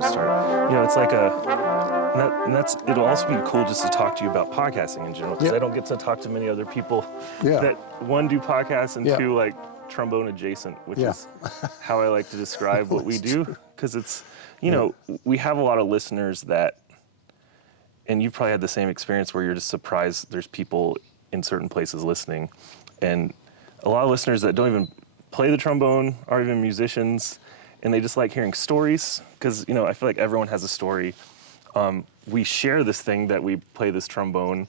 start. You know, it's like it'll also be cool just to talk to you about podcasting in general, because I don't get to talk to many other people that, one, do podcasts, and two, like, trombone adjacent, which is how I like to describe what we do, because it's, you know, we have a lot of listeners that, and you've probably had the same experience where you're just surprised there's people in certain places listening, and a lot of listeners that don't even play the trombone, aren't even musicians, and they just like hearing stories, because, you know, I feel like everyone has a story. We share this thing that we play this trombone,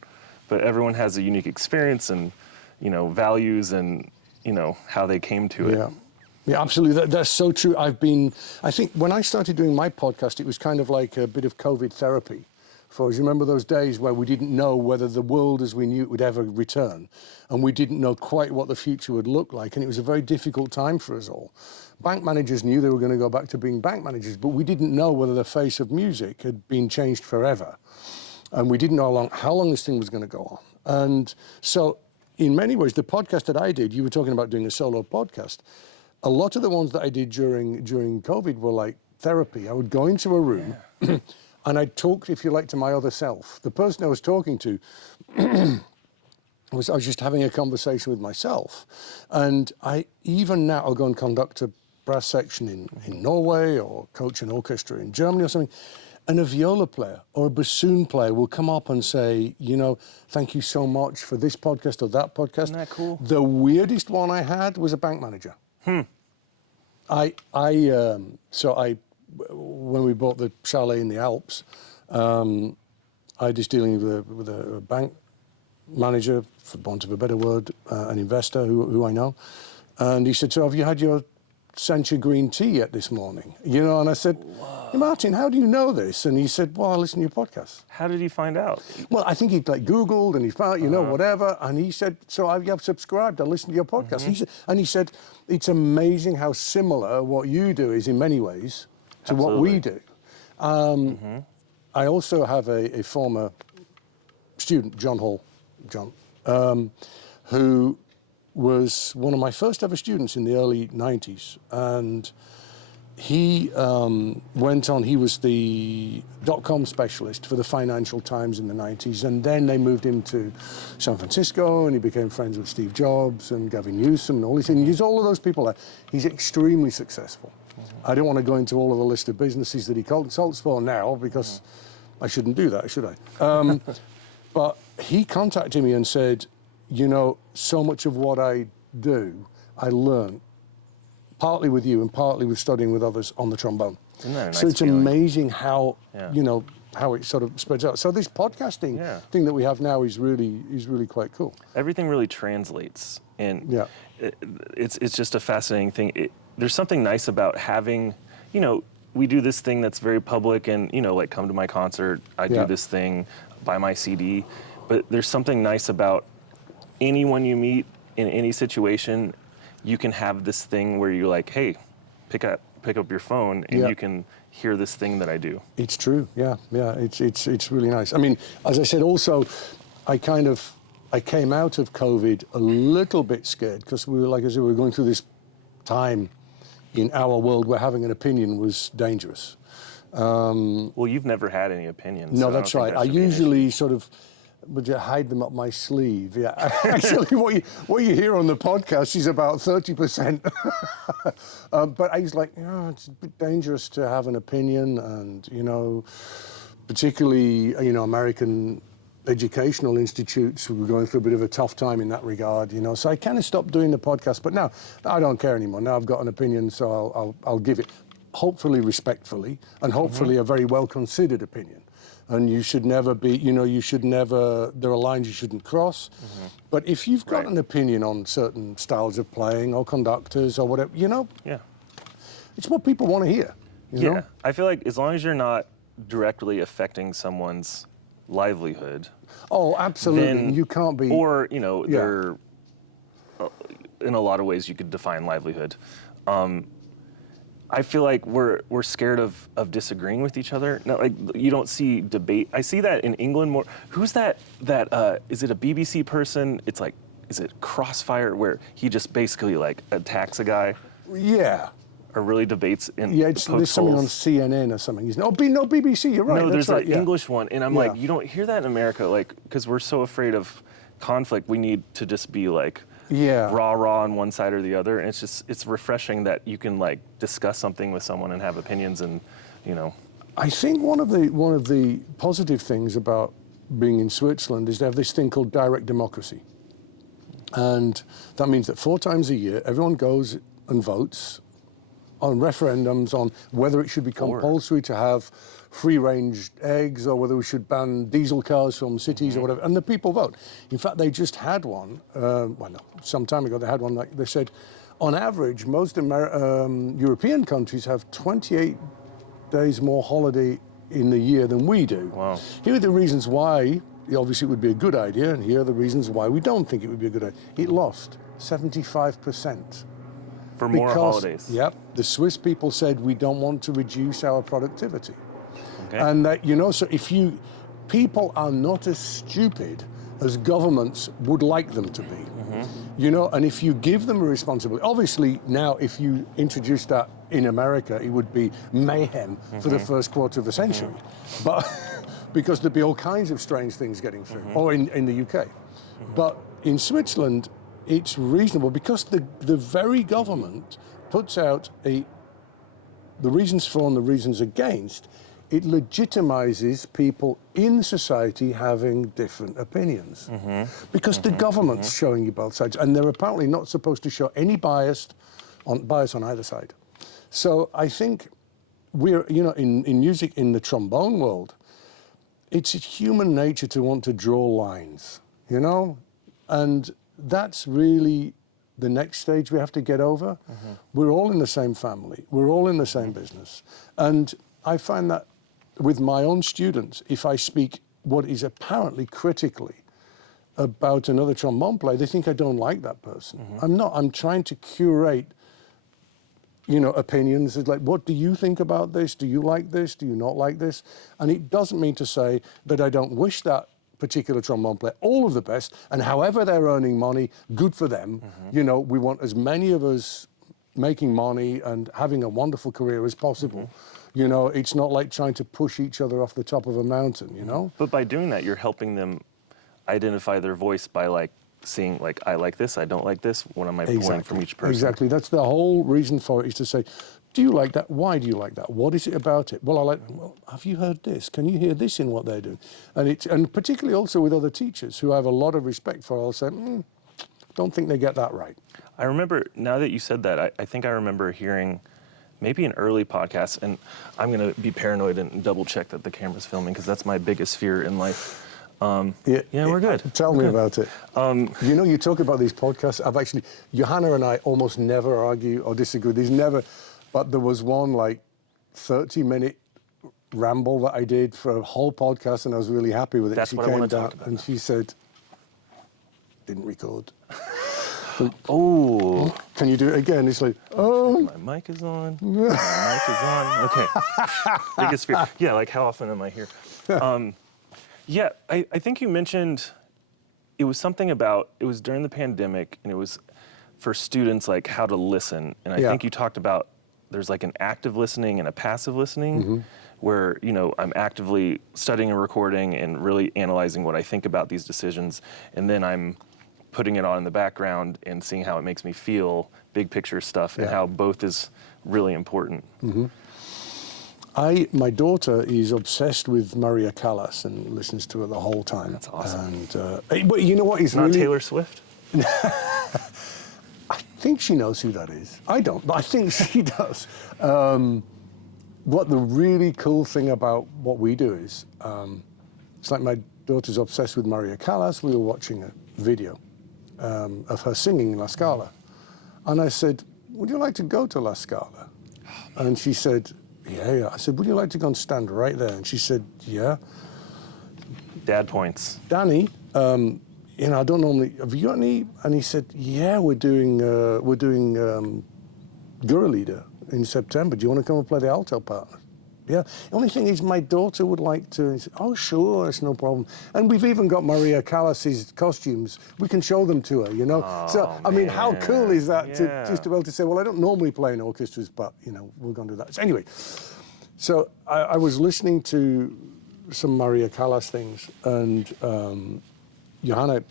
but everyone has a unique experience and, you know, values and, you know, how they came to it. Yeah, absolutely. That's so true. I think when I started doing my podcast, it was kind of like a bit of COVID therapy for us. You remember those days where we didn't know whether the world as we knew it would ever return, and we didn't know quite what the future would look like, and it was a very difficult time for us all. Bank managers knew they were going to go back to being bank managers, but we didn't know whether the face of music had been changed forever. And we didn't know how long this thing was going to go on. And so in many ways, the podcast that I did, you were talking about doing a solo podcast, a lot of the ones that I did during COVID were like therapy. I would go into a room and I'd talk, if you like, to my other self. The person I was talking to I was just having a conversation with myself. And even now, I'll go and conduct a brass section in Norway, or coach an orchestra in Germany or something, and a viola player or a bassoon player will come up and say, you know, thank you so much for this podcast or that podcast. Isn't that cool? The weirdest one I had was a bank manager. When we bought the chalet in the Alps, I was dealing with a bank manager, for want of a better word, an investor who I know, and he said, so have you had your Sencha green tea yet this morning? You know, and I said, hey, Martin, how do you know this? And he said, well, I listen to your podcast. How did he find out? Well, I think he'd like Googled and he found, you know, whatever. And he said, so I've subscribed, I listened to your podcast. He said, it's amazing how similar what you do is in many ways to what we do. I also have a former student, John Hall, who was one of my first ever students in the early 90s. And he went on, he was the .com specialist for the Financial Times in the 90s. And then they moved him to San Francisco, and he became friends with Steve Jobs and Gavin Newsom and all these things. He's all of those people there. He's extremely successful. I don't want to go into all of the list of businesses that he consults for now, because I shouldn't do that, should I? But he contacted me and said, you know, so much of what I do, I learn partly with you and partly with studying with others on the trombone. Isn't that a nice So it's feeling? Amazing how, you know, how it sort of spreads out. So this podcasting thing that we have now is really quite cool. Everything really translates, and it's just a fascinating thing. There's something nice about having, you know, we do this thing that's very public, and, you know, like, come to my concert, I do this thing, buy my CD, but there's something nice about anyone you meet in any situation, you can have this thing where you're like, hey, pick up your phone and you can hear this thing that I do. It's true, it's really nice. I mean, as I said, also, I came out of COVID a little bit scared, because we were going through this time in our world where having an opinion was dangerous. Well, you've never had any opinions. No, so that's right. I usually sort of would hide them up my sleeve. Yeah, actually, what you hear on the podcast is about 30%. But I was like, it's a bit dangerous to have an opinion, and, you know, particularly, you know, American educational institutes were going through a bit of a tough time in that regard, you know. So I kind of stopped doing the podcast, but now I don't care anymore. Now I've got an opinion, so I'll give it, hopefully respectfully, and hopefully a very well-considered opinion. And you should never be, you know, there are lines you shouldn't cross. But if you've got an opinion on certain styles of playing or conductors or whatever, you know, it's what people want to hear, you know? I feel like as long as you're not directly affecting someone's livelihood. Oh, absolutely. Then, you can't be. Or, you know, they're, in a lot of ways you could define livelihood. I feel like we're scared of disagreeing with each other. No, like, you don't see debate. I see that in England more. Who's that is it a BBC person? It's like, is it Crossfire, where he just basically like attacks a guy? Yeah. are really debates in there's something on CNN or something. No, BBC, you're right. No, there's right, an English one, and I'm like, you don't hear that in America, like, because we're so afraid of conflict, we need to just be like raw on one side or the other, and it's refreshing that you can like discuss something with someone and have opinions, and I think one of the positive things about being in Switzerland is they have this thing called direct democracy, and that means that 4 times a year everyone goes and votes on referendums on whether it should be compulsory to have free-range eggs or whether we should ban diesel cars from cities or whatever, and the people vote. In fact, they just had one, some time ago they had one, like they said, on average, most European countries have 28 days more holiday in the year than we do. Wow. Here are the reasons why, obviously it would be a good idea, and here are the reasons why we don't think it would be a good idea. It lost 75%. For more holidays. Yep. The Swiss people said we don't want to reduce our productivity. Okay. And that, so people are not as stupid as governments would like them to be. And if you give them a responsibility, obviously now if you introduce that in America, it would be mayhem for the first quarter of the century. But because there'd be all kinds of strange things getting through, or in the UK. But in Switzerland, it's reasonable because the very government puts out the reasons for and the reasons against. It legitimizes people in society having different opinions because the government's showing you both sides, and they're apparently not supposed to show any bias on either side. So I think we're, in music, in the trombone world, it's human nature to want to draw lines, and that's really the next stage we have to get over. We're all in the same family. We're all in the same business. And I find that with my own students, if I speak what is apparently critically about another trombone player, they think I don't like that person. I'm not. I'm trying to curate, opinions. It's like, what do you think about this? Do you like this? Do you not like this? And it doesn't mean to say that I don't wish that particular trombone player all of the best, and however they're earning money, good for them. We want as many of us making money and having a wonderful career as possible. It's not like trying to push each other off the top of a mountain, But by doing that, you're helping them identify their voice by like seeing like, I like this, I don't like this, what am I pulling from each person? Exactly, that's the whole reason for it, is to say, do you like that? Why do you like that? What is it about it? Well, I like, have you heard this? Can you hear this in what they're doing? And particularly also with other teachers who I have a lot of respect for, I'll say, don't think they get that right. I remember, now that you said that, I think I remember hearing maybe an early podcast, and I'm going to be paranoid and double check that the camera's filming, because that's my biggest fear in life. We're good. Tell me about it. You talk about these podcasts. Johanna and I almost never argue or disagree. There's never, but there was one like 30-minute ramble that I did for a whole podcast, and I was really happy with it. That's what I want to talk about. And she said, didn't record. Oh. Can you do it again? It's like, my mic is on. My mic is on. Okay. Biggest fear. Yeah, like how often am I here? I think you mentioned it was something about, it was during the pandemic, and it was for students like how to listen. And I think you talked about there's like an active listening and a passive listening where, I'm actively studying and recording and really analyzing what I think about these decisions. And then I'm putting it on in the background and seeing how it makes me feel, big picture stuff, and how both is really important. My daughter is obsessed with Maria Callas and listens to her the whole time. That's awesome. And but you know what? It's not really Taylor Swift. I think she knows who that is. I don't, but I think she does. What the really cool thing about what we do is, it's like my daughter's obsessed with Maria Callas. We were watching a video of her singing in La Scala, and I said, "Would you like to go to La Scala?" And she said, yeah. I said, would you like to go and stand right there? And she said, yeah. Dad points. Danny, I don't normally, have you got any? And he said, yeah, we're doing Guru Leader in September. Do you want to come and play the alto part? Yeah. The only thing is my daughter would like to. Oh, sure, it's no problem. And we've even got Maria Callas's costumes. We can show them to her, you know. Oh, so, I mean, how cool is that to Yeah. just to be able to say, well, I don't normally play in orchestras, but, you know, we're going to do that. So anyway, so I was listening to some Maria Callas things, and Johanna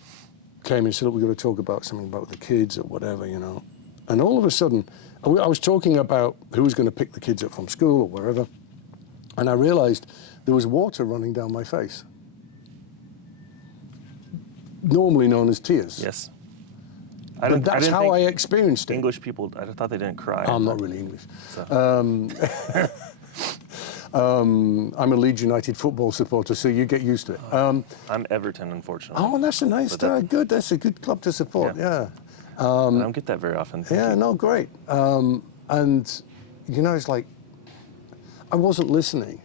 came and said, look, we've got to talk about something about the kids or whatever, you know. And all of a sudden, I was talking about who was going to pick the kids up from school or wherever, and I realized there was water running down my face, normally known as tears. Yes. But that's how I experienced it. English people, I thought they didn't cry. I'm not really English. So. I'm a Leeds United football supporter, so you get used to it. I'm Everton, unfortunately. Oh, that's a nice, good. That's a good club to support. Yeah. I don't get that very often. Yeah, no, great. And you know, it's like I wasn't listening,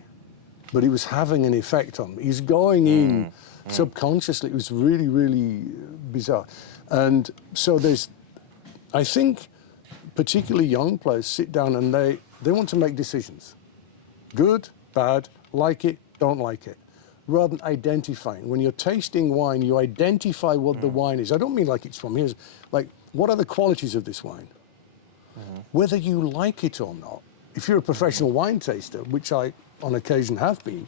but he was having an effect on me. He's going in subconsciously. It was really, really bizarre. And so I think, particularly young players sit down and they want to make decisions. Good, bad, like it, don't like it. Rather than identifying. When you're tasting wine, you identify what the wine is. I don't mean like it's from here. Like, what are the qualities of this wine? Whether you like it or not. If you're a professional wine taster, which I on occasion have been,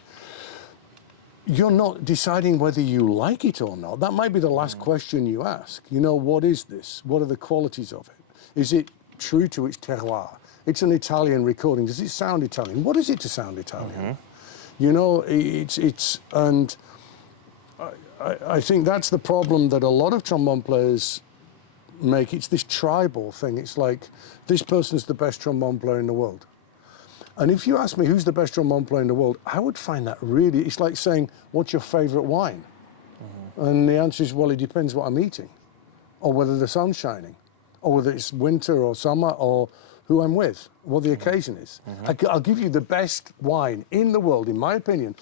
you're not deciding whether you like it or not. That might be the last question you ask. You know, what is this? What are the qualities of it? Is it true to its terroir? It's an Italian recording. Does it sound Italian? What is it to sound Italian? You know, and I think that's the problem that a lot of trombone players make. It's this tribal thing. It's like, this person's the best trombone player in the world. And if you ask me who's the best trombone player in the world, I would find that really, it's like saying, what's your favorite wine? And the answer is, well, it depends what I'm eating, or whether the sun's shining, or whether it's winter or summer, or who I'm with, what the occasion is. I'll give you the best wine in the world, in my opinion,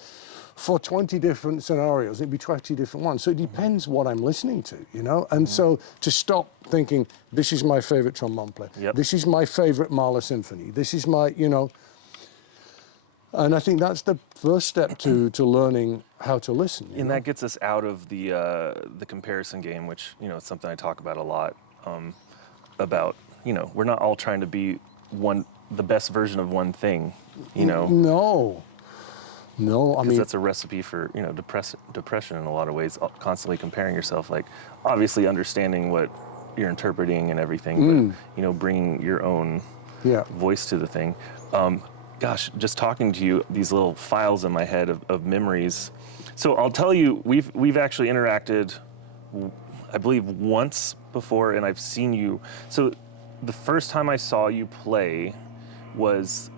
for 20 different scenarios. It'd be 20 different ones. So it depends what I'm listening to, you know? And so to stop thinking, this is my favorite trombone player, this is my favorite Mahler symphony, this is my, you know, and I think that's the first step to learning how to listen. And that gets us out of the comparison game, which, you know, it's something I talk about a lot, about, you know, we're not all trying to be the best version of one thing, you know? No, I mean, that's a recipe for, you know, depression in a lot of ways, constantly comparing yourself, like obviously understanding what you're interpreting and everything, but, you know, bringing your own voice to the thing. Gosh, just talking to you, these little files in my head of memories. So I'll tell you, we've actually interacted, I believe, once before, and I've seen you. So the first time I saw you play was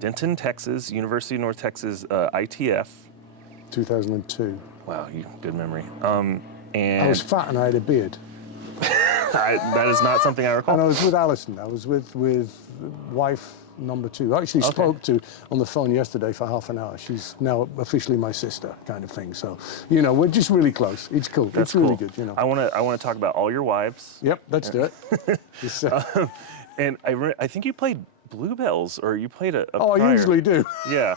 Denton, Texas, University of North Texas, ITF. 2002. Wow, good memory. And I was fat and I had a beard. That is not something I recall. And I was with Alison. I was with wife number 2. I actually spoke to on the phone yesterday for half an hour. She's now officially my sister, kind of thing. So, you know, we're just really close. It's cool. That's it's really cool. Good, you know. I want to talk about all your wives. Yep, let's do it. And I think you played Bluebells, or you played a Oh, prior. I usually do. Yeah,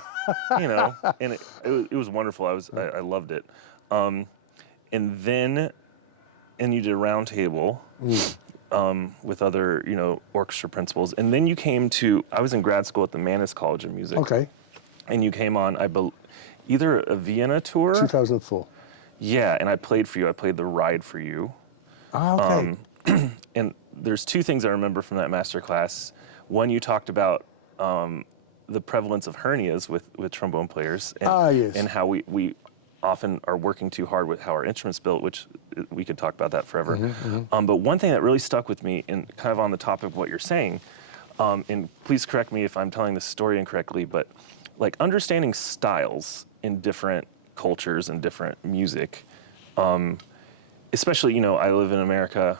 you know, and it was wonderful. I loved it. And then you did a round table. With other, you know, orchestra principals. And then you came to, I was in grad school at the Mannes College of Music. Okay. And you came on, either a Vienna tour. 2004. Yeah, and I played for you. I played the ride for you. Ah, okay. And there's 2 things I remember from that master class. One, you talked about the prevalence of hernias with trombone players. And, yes. And how we often are working too hard with how our instrument's built, which we could talk about that forever. But one thing that really stuck with me, and kind of on the topic of what you're saying, and please correct me if I'm telling this story incorrectly, but like understanding styles in different cultures and different music, especially, you know, I live in America.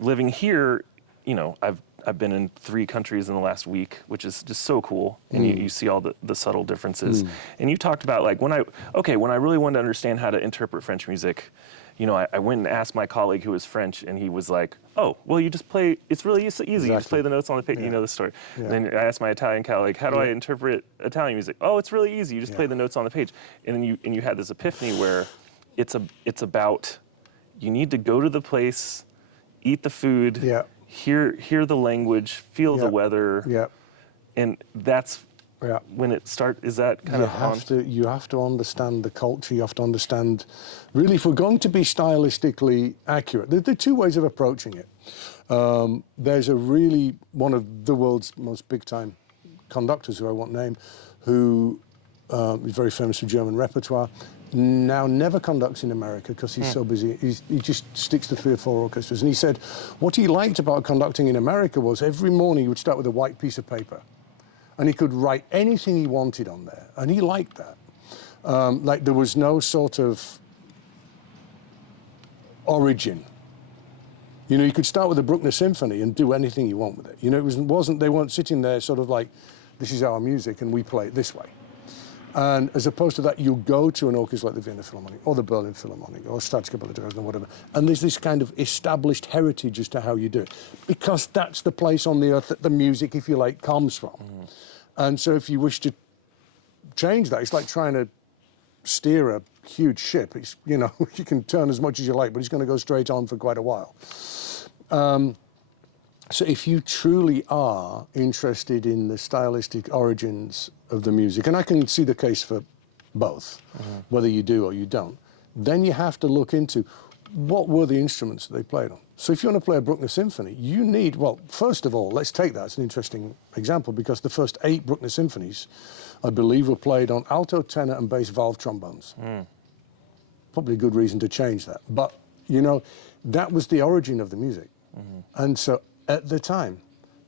Living here, you know, I've been in 3 countries in the last week, which is just so cool. And you see all the subtle differences. And you talked about like when I really wanted to understand how to interpret French music, I went and asked my colleague who was French, and he was like, oh, well, you just play, it's really easy. You just play the notes on the page, you know the story. And then I asked my Italian colleague, how do I interpret Italian music? Oh, it's really easy. You just play the notes on the page. And then you had this epiphany where it's about, you need to go to the place, eat the food, hear the language, feel the weather, and that's when it starts. Is that kind of you have to understand the culture. You have to understand, really, if we're going to be stylistically accurate, there are two ways of approaching it. There's one of the world's most big-time conductors, who I won't name, who is very famous for German repertoire. Now never conducts in America because he's so busy. He just sticks to 3 or 4 orchestras. And he said what he liked about conducting in America was every morning he would start with a white piece of paper, and he could write anything he wanted on there, and he liked that. Like there was no sort of origin. You could start with the Bruckner Symphony and do anything you want with it. They weren't sitting there sort of like, this is our music and we play it this way. And as opposed to that, you go to an orchestra like the Vienna Philharmonic or the Berlin Philharmonic or Staatskapelle Dresden or whatever, and there's this kind of established heritage as to how you do it, because that's the place on the earth that the music, if you like, comes from. And so if you wish to change that, it's like trying to steer a huge ship. It's, you can turn as much as you like, but it's going to go straight on for quite a while. So if you truly are interested in the stylistic origins of the music, and I can see the case for both, whether you do or you don't, then you have to look into what were the instruments that they played on. So if you want to play a Bruckner Symphony, you need, well, first of all, let's take that as an interesting example, because the first 8 Bruckner Symphonies, I believe, were played on alto, tenor, and bass valve trombones. Probably a good reason to change that. But, that was the origin of the music. And so at the time,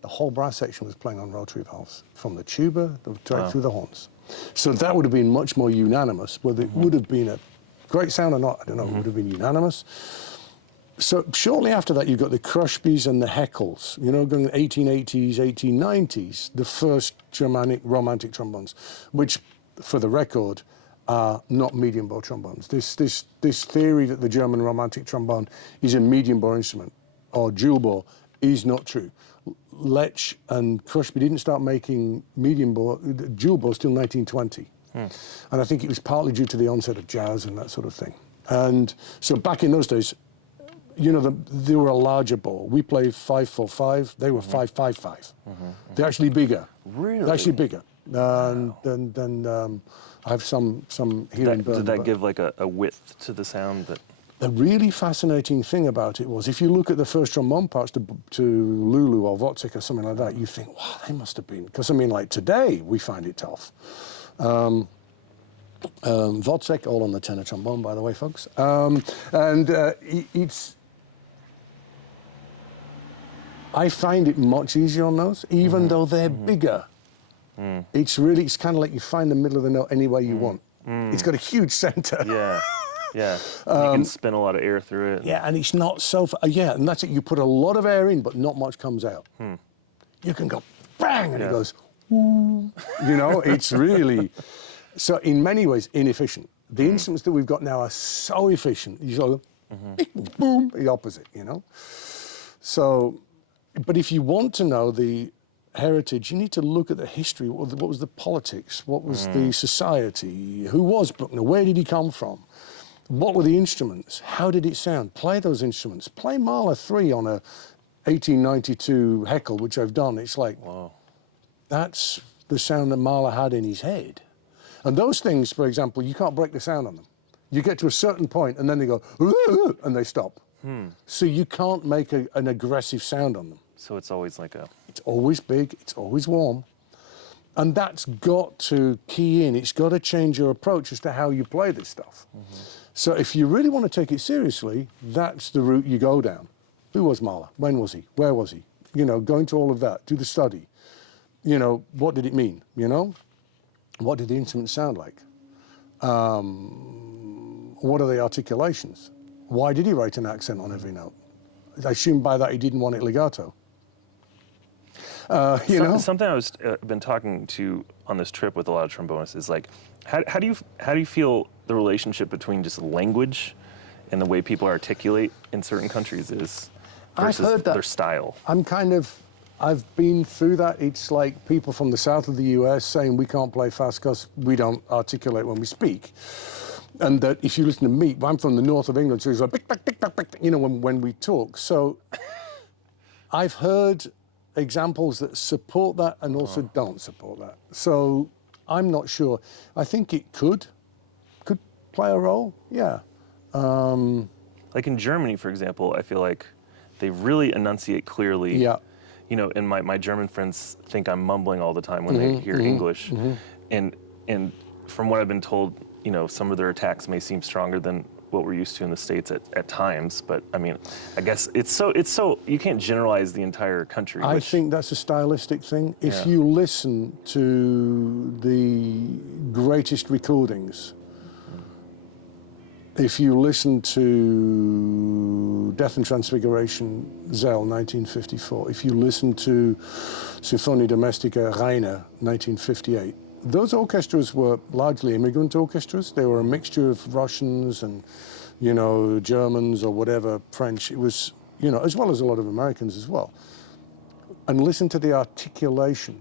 the whole brass section was playing on rotary valves, from the tuba right through the horns. So that would have been much more unanimous. Whether it would have been a great sound or not, I don't know, it would have been unanimous. So shortly after that, you've got the Krushbys and the Heckels, going the 1880s, 1890s, the first Germanic romantic trombones, which, for the record, are not medium bow trombones. This theory that the German romantic trombone is a medium bow instrument or dual bow is not true. Lech and Krushby didn't start making medium bow, dual bow, till 1920. And I think it was partly due to the onset of jazz and that sort of thing. And so back in those days, they were a larger bow. We played 5-4-5. They were 5-5-5. They're actually bigger. Really? They're actually bigger. And then I have some here in Bern. Did that give like a width to the sound? The really fascinating thing about it was, if you look at the first trombone parts to Lulu or Wozzeck or something like that, you think, wow, they must have been, because like today we find it tough. Wozzeck, all on the tenor trombone, by the way, folks. I find it much easier on those, even though they're bigger. It's kind of like you find the middle of the note any way you want. It's got a huge center. Yeah, you can spin a lot of air through it. Yeah, and it's not so... and that's it. You put a lot of air in, but not much comes out. You can go bang, and it goes, ooh. It's really... So in many ways, inefficient. The instruments that we've got now are so efficient. You go, boom, the opposite, So, but if you want to know the heritage, you need to look at the history. What was the politics? What was the society? Who was Bruckner? Where did he come from? What were the instruments? How did it sound? Play those instruments. Play Mahler 3 on a 1892 Heckel, which I've done. It's like, wow, that's the sound that Mahler had in his head. And those things, for example, you can't break the sound on them. You get to a certain point and then they go, and they stop. So you can't make an aggressive sound on them. So it's always like a... It's always big, it's always warm. And that's got to key in. It's got to change your approach as to how you play this stuff. So if you really want to take it seriously, that's the route you go down. Who was Mahler? When was he? Where was he? Go into all of that, do the study. What did it mean? What did the instruments sound like? What are the articulations? Why did he write an accent on every note? I assume by that he didn't want it legato. Something I've been talking to on this trip with a lot of trombonists is like, how do you feel the relationship between just language and the way people articulate in certain countries is versus their style. I've been through that. It's like people from the south of the US saying we can't play fast because we don't articulate when we speak. And that if you listen to me, I'm from the north of England, so it's like, you know, when we talk. So I've heard examples that support that and also don't support that. So I'm not sure. I think it could play a role, yeah. Like in Germany, for example, I feel like they really enunciate clearly. Yeah. You know, and my German friends think I'm mumbling all the time when they hear English. And from what I've been told, you know, some of their attacks may seem stronger than what we're used to in the States at times. But I mean, I guess it's so you can't generalize the entire country. I think that's a stylistic thing. If you listen to the greatest recordings, if you listen to Death and Transfiguration, Zell, 1954, if you listen to Symphonie Domestica, Rainer, 1958, those orchestras were largely immigrant orchestras. They were a mixture of Russians and, you know, Germans or whatever, French. It was, you know, as well as a lot of Americans as well. And listen to the articulation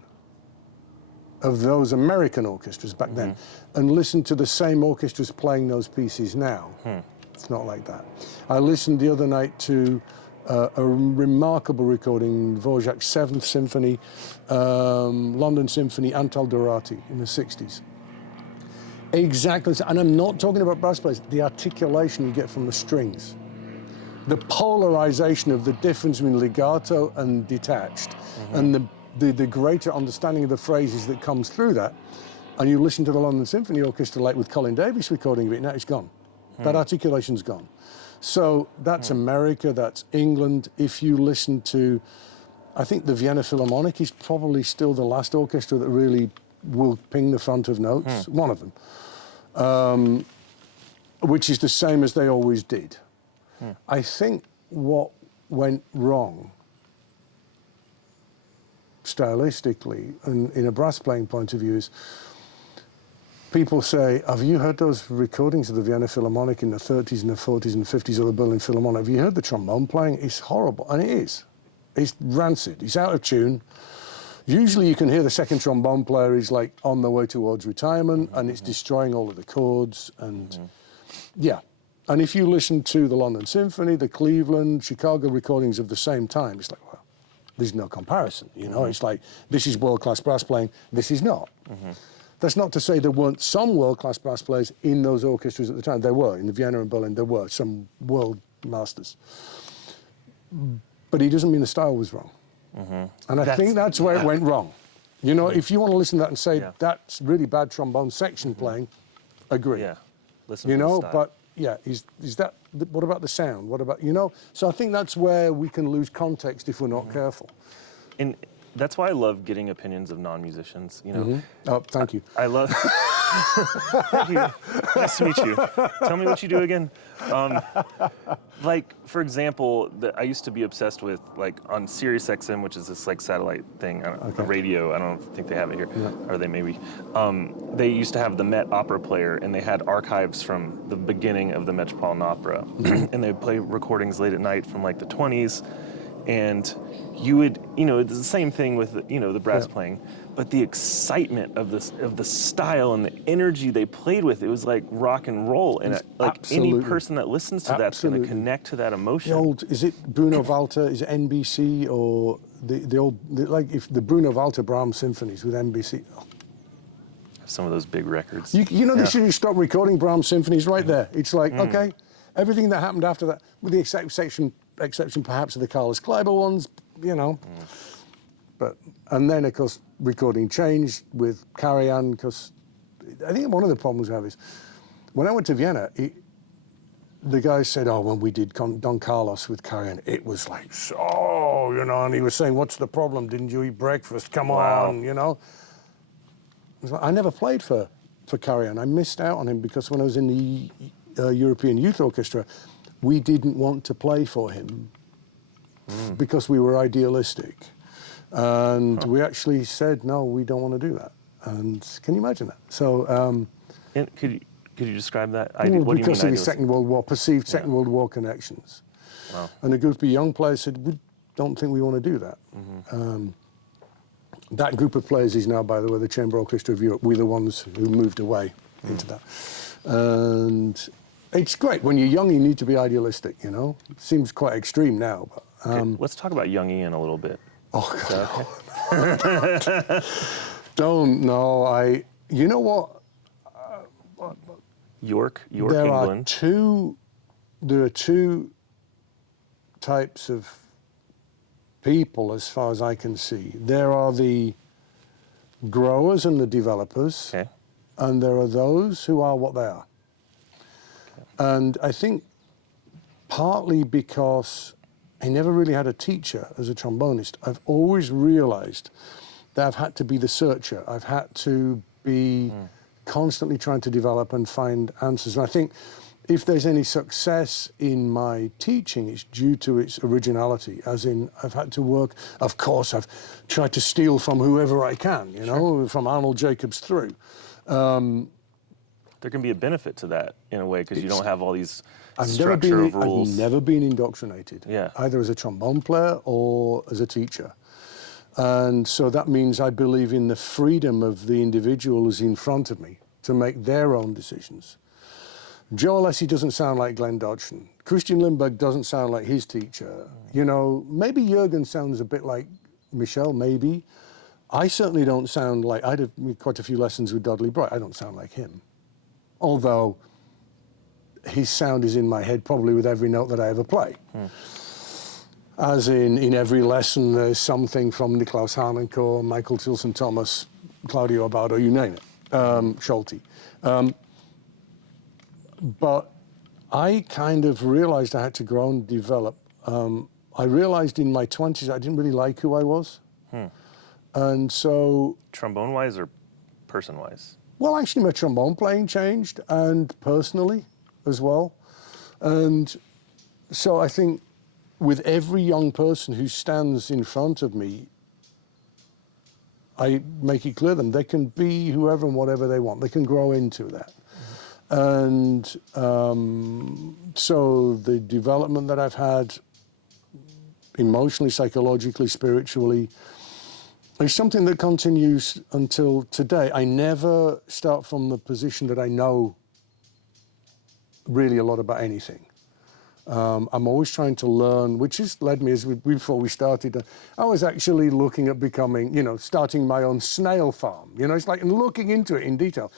of those American orchestras back then, and listen to the same orchestras playing those pieces now. It's not like that. I listened the other night to a remarkable recording, Dvorak's 7th Symphony, London Symphony, Antal Dorati in the 60s. Exactly, and I'm not talking about brass players, the articulation you get from the strings. The polarization of the difference between legato and detached, and the greater understanding of the phrases that comes through that. And you listen to the London Symphony Orchestra, like with Colin Davis recording of it, now it's gone. That articulation's gone. So that's America, that's England. If you listen to, I think the Vienna Philharmonic is probably still the last orchestra that really will ping the front of notes, one of them, which is the same as they always did. I think what went wrong stylistically and in a brass playing point of view is people say, have you heard those recordings of the Vienna Philharmonic in the 30s and the 40s and 50s, or the Berlin Philharmonic? Have you heard the trombone playing? It's horrible, and it is. It's rancid, it's out of tune. Usually you can hear the second trombone player is like on the way towards retirement, and it's destroying all of the chords, and yeah. And if you listen to the London Symphony, the Cleveland, Chicago recordings of the same time, it's like, well, there's no comparison, you know? It's like, this is world-class brass playing, this is not. That's not to say there weren't some world-class brass players in those orchestras at the time. There were, in the Vienna and Berlin, there were some world masters. But it doesn't mean the style was wrong. And I think that's where it went wrong. You know, if you want to listen to that and say, that's really bad trombone section playing, agree. Yeah, listen you to know, the style. but yeah, is that, what about the sound? What about, you know? So I think that's where we can lose context if we're not careful. And that's why I love getting opinions of non-musicians, you know. Oh, thank you. I love, thank you, nice to meet you. Tell me what you do again. Like, for example, I used to be obsessed with, like, on Sirius XM, which is this, like, satellite thing, the radio, I don't think they have it here, or they maybe. They used to have the Met Opera player, and they had archives from the beginning of the Metropolitan Opera. And they would play recordings late at night from, like, the 20s. And you would, you know, it's the same thing with, you know, the brass playing, but the excitement of the style and the energy they played with, it was like rock and roll. And like any person that listens to that's going to connect to that emotion. The old, is it Bruno Walter, is it NBC, or the old, like if the Bruno Walter Brahms symphonies with NBC. Some of those big records. You know, they should stop recording Brahms symphonies right there. It's like, okay, everything that happened after that, with the exception perhaps of the Carlos Kleiber ones, you know. But, and then of course, recording changed with Karajan, because I think one of the problems we have is, when I went to Vienna, the guy said, oh, when we did Don Carlos with Karajan, it was like, so, you know, and he was saying, what's the problem? Didn't you eat breakfast? Come on, you know. I never played for Karajan. I missed out on him because when I was in the European Youth Orchestra, we didn't want to play for him because we were idealistic. And we actually said, no, we don't want to do that. And can you imagine that? So, Could you describe that? Well, What do you because mean of the Second World War, perceived Second World War connections. Wow. And a group of young players said, we don't think we want to do that. That group of players is now, by the way, the Chamber Orchestra of Europe. We're the ones who moved away into that. And it's great. When you're young, you need to be idealistic, you know? It seems quite extreme now. But, Okay, let's talk about young Ian a little bit. Oh, God. Okay? Don't know. You know what? York, there England. There are two types of people, as far as I can see. There are the growers and the developers, Okay. and there are those who are what they are. Okay. And I think partly because I never really had a teacher as a trombonist, I've always realized that I've had to be the searcher. I've had to be constantly trying to develop and find answers. And I think if there's any success in my teaching, it's due to its originality, as in I've had to work. Of course, I've tried to steal from whoever I can, you know, from Arnold Jacobs through. There can be a benefit to that in a way, because you don't have all these I've structure of rules. I've never been indoctrinated, either as a trombone player or as a teacher. And so that means I believe in the freedom of the individual who's in front of me to make their own decisions. Joe Alessi doesn't sound like Glenn Dodson. Christian Lindbergh doesn't sound like his teacher. You know, maybe Jürgen sounds a bit like Michel, maybe. I certainly don't sound like, I had quite a few lessons with Dudley Bright. I don't sound like him. Although his sound is in my head probably with every note that I ever play. As in every lesson, there's something from Niklaus Harnoncourt, Michael Tilson-Thomas, Claudio Abbado, you name it, Scholti. But I kind of realized I had to grow and develop. I realized in my 20s I didn't really like who I was. And so... Trombone-wise or person-wise? Well, actually, my trombone playing changed, and personally as well. And so I think with every young person who stands in front of me, I make it clear to them they can be whoever and whatever they want. They can grow into that. And so the development that I've had emotionally, psychologically, spiritually, is something that continues until today. I never start from the position that I know really a lot about anything. I'm always trying to learn, which has led me, before we started, I was actually looking at becoming, you know, starting my own snail farm. You know, it's like looking into it in detail.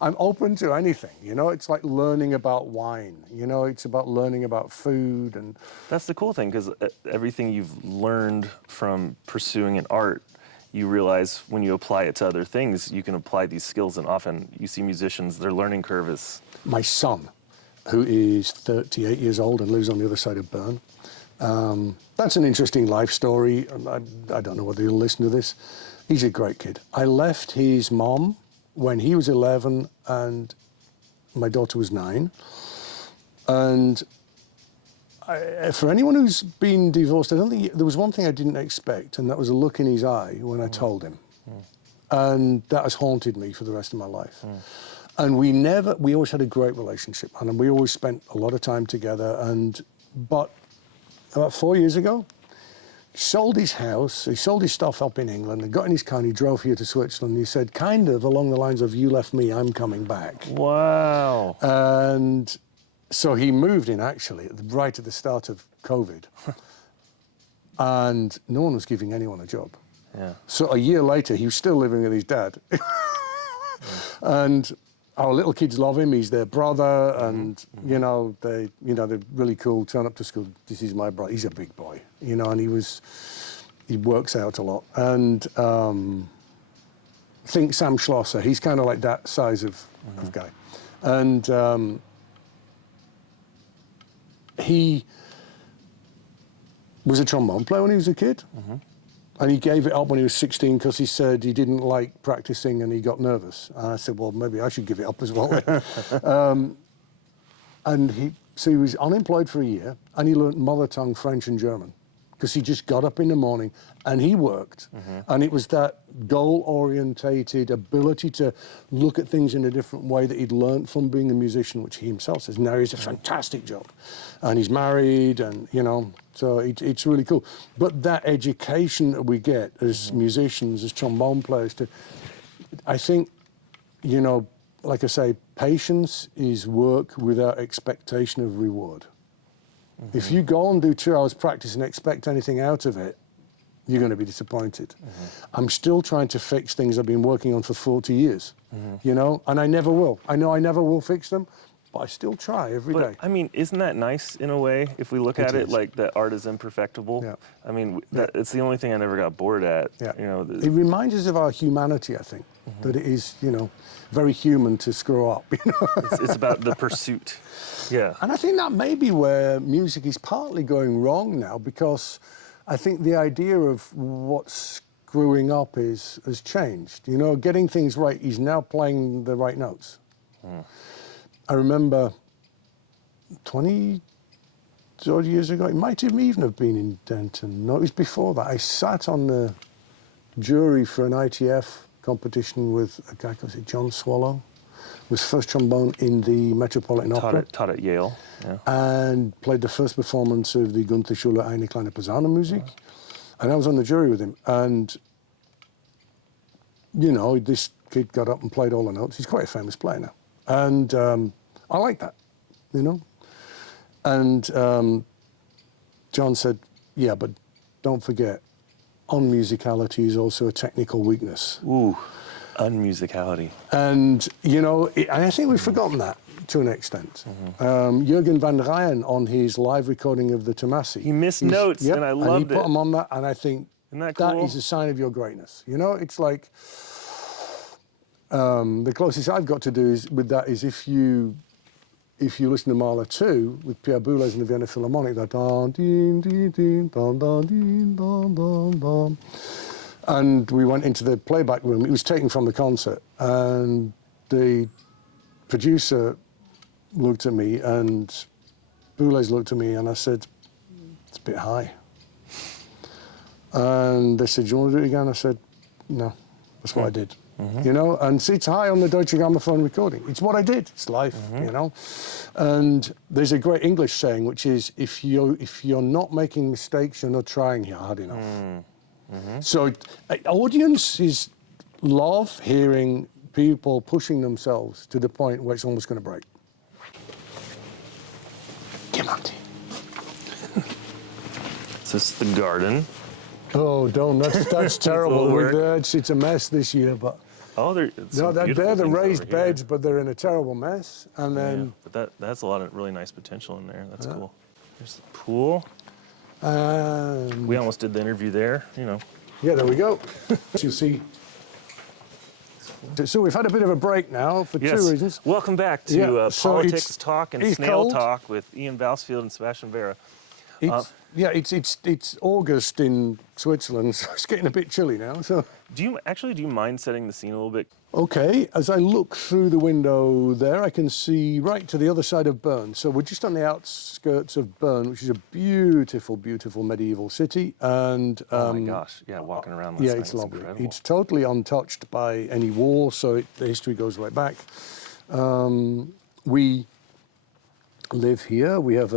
I'm open to anything, you know, it's like learning about wine, you know, it's about learning about food. And that's the cool thing, because everything you've learned from pursuing an art, you realize when you apply it to other things, you can apply these skills, and often you see musicians, their learning curve is... My son, who is 38 years old and lives on the other side of Bern, that's an interesting life story. I don't know whether he'll listen to this. He's a great kid. I left his mom when he was 11 and my daughter was 9. And for anyone who's been divorced, I don't think there was one thing I didn't expect, and that was a look in his eye when I told him. And that has haunted me for the rest of my life. And we always had a great relationship, and we always spent a lot of time together. But about 4 years ago, he sold his house, he sold his stuff up in England, and got in his car and he drove here to Switzerland. And he said, kind of along the lines of, you left me, I'm coming back. Wow. And so he moved in, actually, right at the start of COVID. And no one was giving anyone a job. Yeah. So a year later, he was still living with his dad. And our little kids love him. He's their brother, and they're really cool. Turn up to school. This is my brother. He's a big boy, you know, and he works out a lot. And think Sam Schlosser. He's kind of like that size of guy, and he was a trombone player when he was a kid. And he gave it up when he was 16 because he said he didn't like practicing and he got nervous. And I said, well, maybe I should give it up as well. So he was unemployed for a year, and he learned mother tongue French and German because he just got up in the morning and he worked. And it was that goal-orientated ability to look at things in a different way that he'd learned from being a musician, which he himself says now is a fantastic job. And he's married, and so it's really cool. But that education that we get as musicians, as trombone players, I think, like I say, patience is work without expectation of reward. If you go and do 2 hours practice and expect anything out of it, you're going to be disappointed. I'm still trying to fix things I've been working on for 40 years, and I never will. I know I never will fix them, but I still try every day. I mean, isn't that nice in a way, if we look at it like that art is imperfectible? Yeah. I mean, it's the only thing I never got bored at. Yeah. It reminds us of our humanity, I think, that it is, very human to screw up. It's about the pursuit. Yeah. And I think that may be where music is partly going wrong now, because I think the idea of what screwing up has changed. Getting things right is now playing the right notes. I remember 20-odd years ago, it might even have been in Denton. No, it was before that. I sat on the jury for an ITF competition with a guy called John Swallow. Was first trombone in the Metropolitan Opera. Taught at Yale. Yeah. And played the first performance of the Schule Eine kleine Posaunenmusik. And I was on the jury with him. And, this kid got up and played all the notes. He's quite a famous player now. And I like that, And John said, yeah, but don't forget, unmusicality is also a technical weakness. Ooh, unmusicality. And, I think we've forgotten that to an extent. Jürgen van der Rijen, on his live recording of the Tomasi. He missed notes, and I loved it. And he put them on that, and I think that is a sign of your greatness. It's like, the closest I've got to do with that is if you listen to Mahler 2 with Pierre Boulez and the Vienna Philharmonic, that don, din, din, din, don, don, din, don, don, don. And we went into the playback room. It was taken from the concert, and the producer looked at me, and Boulez looked at me, and I said, it's a bit high. And they said, do you want to do it again? I said, no, that's what I did. And see, it's high on the Deutsche Grammophon recording. It's what I did. It's life, And there's a great English saying, which is, if you're not making mistakes, you're not trying hard enough. So audiences love hearing people pushing themselves to the point where it's almost going to break. Chiamati. Is this the garden? Oh, don't. That's terrible. It's a mess this year, but... Oh, they're the raised beds, but they're in a terrible mess. And then... But that's a lot of really nice potential in there. That's cool. There's the pool. We almost did the interview there, Yeah, there we go. You see. So we've had a bit of a break now for two reasons. Welcome back to Politics Talk and Snail Talk with Ian Bousfield and Sebastian Vera. It's August in Switzerland, so it's getting a bit chilly now. So do you mind setting the scene a little bit? Okay, as I look through the window there, I can see right to the other side of Bern. So we're just on the outskirts of Bern, which is a beautiful, beautiful medieval city. And oh my gosh, walking around last night, it's lovely. Incredible. It's totally untouched by any war, so the history goes right back. We live here. We have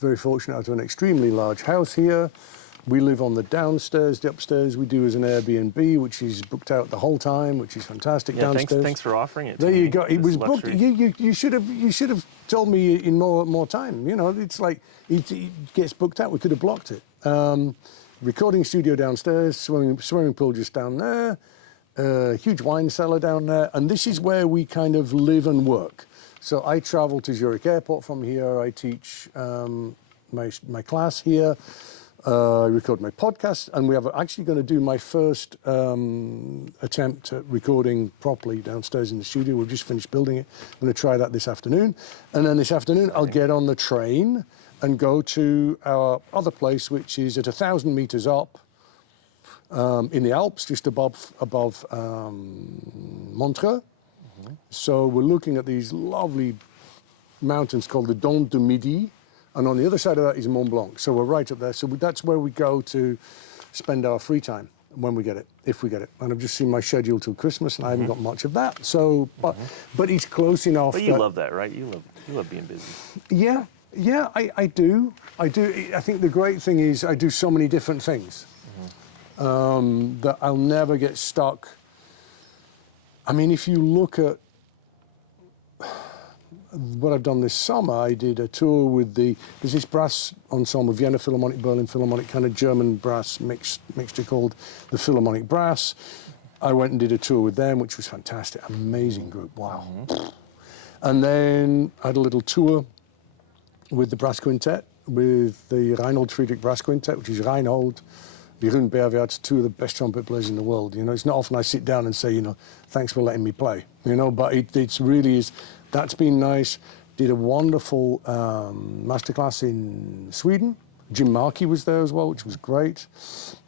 very fortunate to have an extremely large house here. We live on the downstairs. The upstairs we do as an Airbnb, which is booked out the whole time, which is fantastic. Downstairs. Thanks for offering it. There you go. It was booked. You should have told me in more time. It's like it gets booked out. We could have blocked it. Recording studio downstairs, swimming pool just down there, huge wine cellar down there, and this is where we kind of live and work. So I travel to Zurich Airport from here. I teach my class here. I record my podcast, and we are actually going to do my first attempt at recording properly downstairs in the studio. We've just finished building it. I'm going to try that this afternoon. And then this afternoon, I'll get on the train and go to our other place, which is at 1,000 meters up in the Alps, just above Montreux. So we're looking at these lovely mountains called the Dent du Midi, And on the other side of that is Mont Blanc. So we're right up there. So that's where we go to spend our free time when we get it, if we get it. And I've just seen my schedule till Christmas, and I haven't got much of that. So, but it's close enough. But you love that, right? You love being busy. Yeah, I do. I think the great thing is I do so many different things that I'll never get stuck. I mean, if you look at what I've done this summer, I did a tour with there's this brass ensemble, Vienna Philharmonic, Berlin Philharmonic, kind of German brass mixture called the Philharmonic Brass. I went and did a tour with them, which was fantastic. Amazing group, wow. And then I had a little tour with the brass quintet, with the Reinhold Friedrich Brass Quintet, which is Reinhold, Jeroen Berwiarts, two of the best trumpet players in the world. You know, it's not often I sit down and say, you know, thanks for letting me play, you know, but it's really is. That's been nice. Did a wonderful masterclass in Sweden. Jim Markey was there as well, which was great.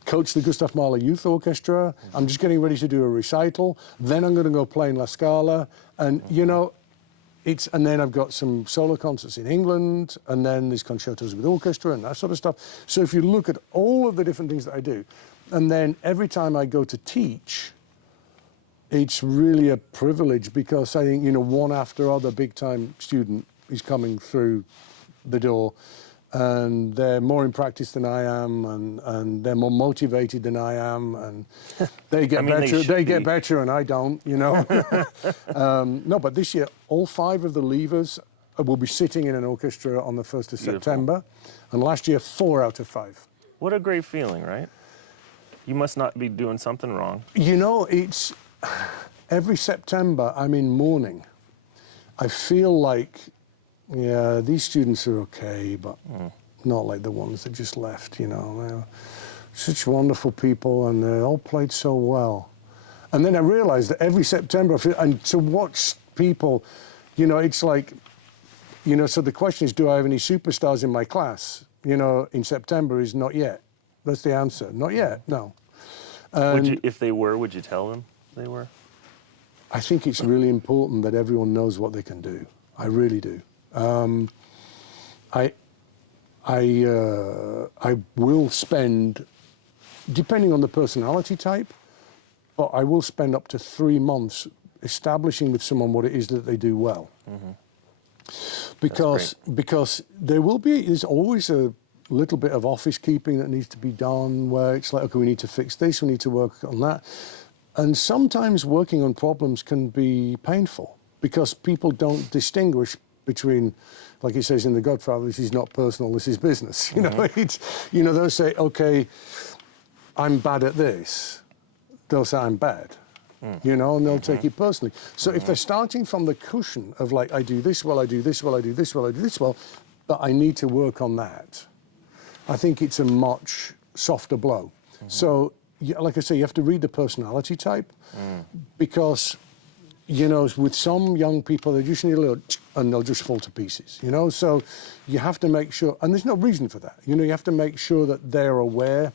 Coached the Gustav Mahler Youth Orchestra. I'm just getting ready to do a recital. Then I'm going to go play in La Scala. And, you know, and then I've got some solo concerts in England, and then there's concertos with orchestra and that sort of stuff. So if you look at all of the different things that I do, and then every time I go to teach, it's really a privilege, because I think, you know, one after other big-time student is coming through the door, and they're more in practice than I am, and they're more motivated than I am, and they get better. They get better, and I don't, you know. No, but this year, all 5 of the leavers will be sitting in an orchestra on the 1st of September, and last year, 4 out of 5. What a great feeling, right? You must not be doing something wrong. You know, it's every September I'm in mourning. I feel like, yeah, these students are okay, but not like the ones that just left, you know. They're such wonderful people, and they all played so well. And then I realized that every September, and to watch people, you know, it's like, you know, so the question is, do I have any superstars in my class? You know, in September is not yet. That's the answer. Not yet, no. If they were, would you tell them they were? I think it's really important that everyone knows what they can do. I really do. I will spend, depending on the personality type, but I will spend up to 3 months establishing with someone what it is that they do well. Because there's always a little bit of office keeping that needs to be done, where it's like, okay, we need to fix this, we need to work on that. And sometimes working on problems can be painful, because people don't distinguish between, like he says in The Godfather, this is not personal, this is business. You know, it's, you know, they'll say, okay, I'm bad at this. They'll say I'm bad, you know, and they'll take it personally. So if they're starting from the cushion of like, I do this well, I do this well, I do this well, I do this well, but I need to work on that, I think it's a much softer blow. So, like I say, you have to read the personality type, because, you know, with some young people, they just need a little, and they'll just fall to pieces, you know? So you have to make sure, and there's no reason for that, you know, you have to make sure that they're aware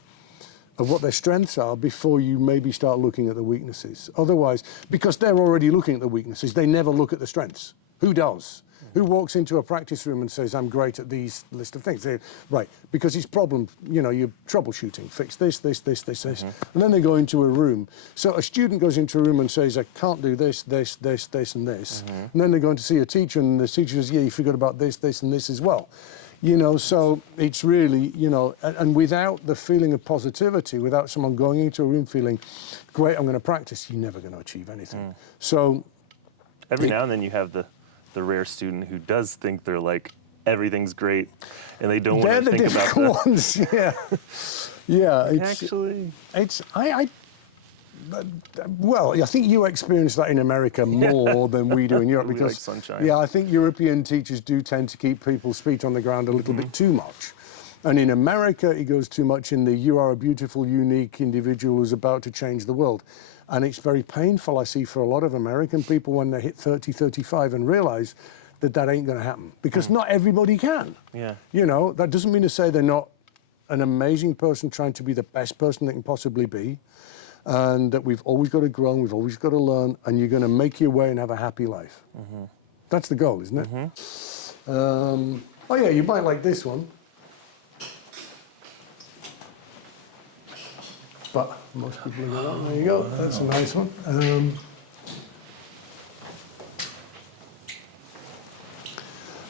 of what their strengths are before you maybe start looking at the weaknesses. Otherwise, because they're already looking at the weaknesses, they never look at the strengths. Who does? Who walks into a practice room and says, I'm great at these list of things? Right, because it's problem, you know, you're troubleshooting, fix this, this, this, this, this. And then they go into a room. So a student goes into a room and says, I can't do this, this, this, this, and this. And then they're going to see a teacher, and the teacher says, yeah, you forgot about this, this, and this as well. You know, so it's really, you know, and without the feeling of positivity, without someone going into a room feeling, great, I'm going to practice, you're never going to achieve anything. So every now and then you have the rare student who does think they're like, everything's great, and they don't want to think about that. They're the difficult ones, yeah. Yeah, well, I think you experience that in America more than we do in Europe, because like sunshine. Yeah, I think European teachers do tend to keep people's feet on the ground a little bit too much. And in America, it goes too much in the, you are a beautiful, unique individual who's about to change the world. And it's very painful, I see, for a lot of American people when they hit 30, 35 and realize that that ain't going to happen. Because not everybody can. Yeah. You know, that doesn't mean to say they're not an amazing person trying to be the best person they can possibly be. And that we've always got to grow, and we've always got to learn, and you're going to make your way and have a happy life. That's the goal, isn't it? Oh yeah, you might like this one. But most people go, oh, there you go, that's a nice one.